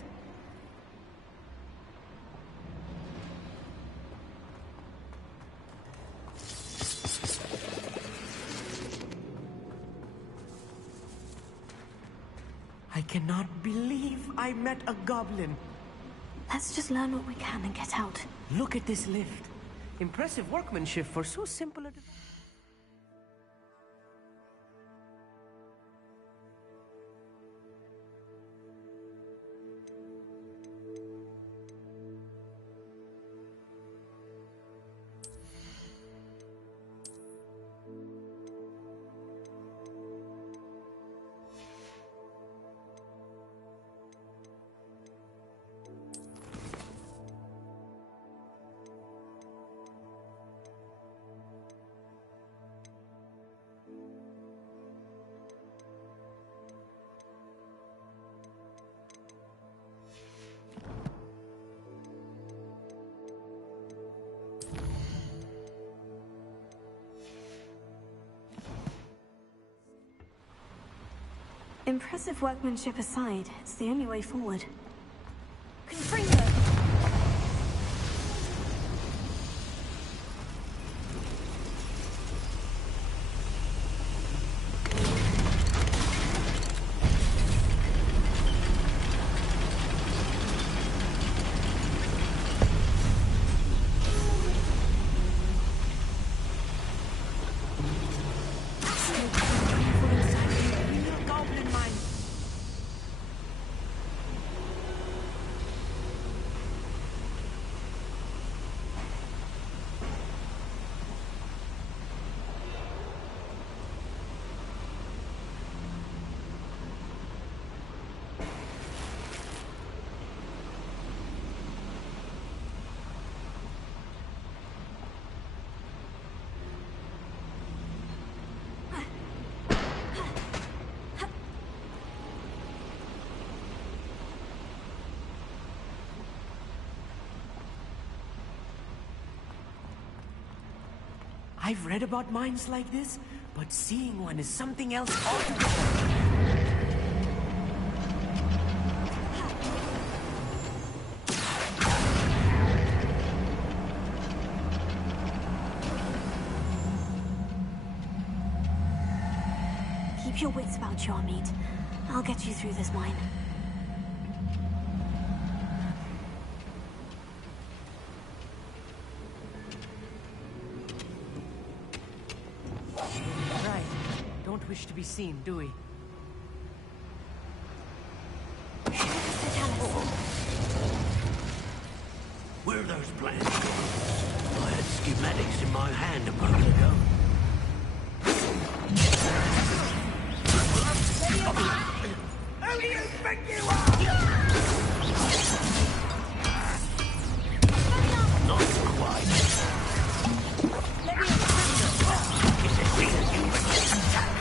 I cannot believe I met a goblin. Let's just learn what we can and get out. Look at this lift. Impressive workmanship for so simple a device. Impressive workmanship aside, it's the only way forward. Confringo! I've read about mines like this, but seeing one is something else altogether. Keep your wits about you, Amit. I'll get you through this mine. Right. Don't wish to be seen, do we? Where are those plans going? I had schematics in my hand a moment ago. Who do you think you are? Not quite. It's a real human attack.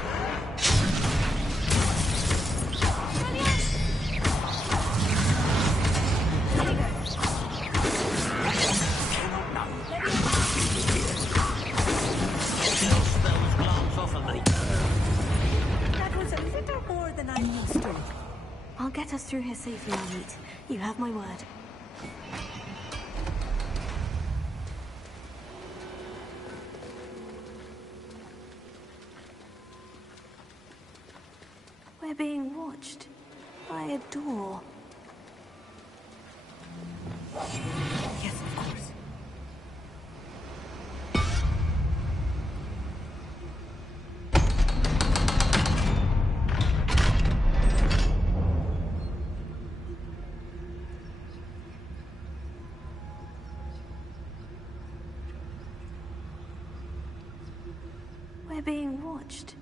Your spells glance off of me. That was a little more than I'm used to. I'll get us through here safely, Amit. You have my word. We're being watched by a door. Yes, of course. We're being watched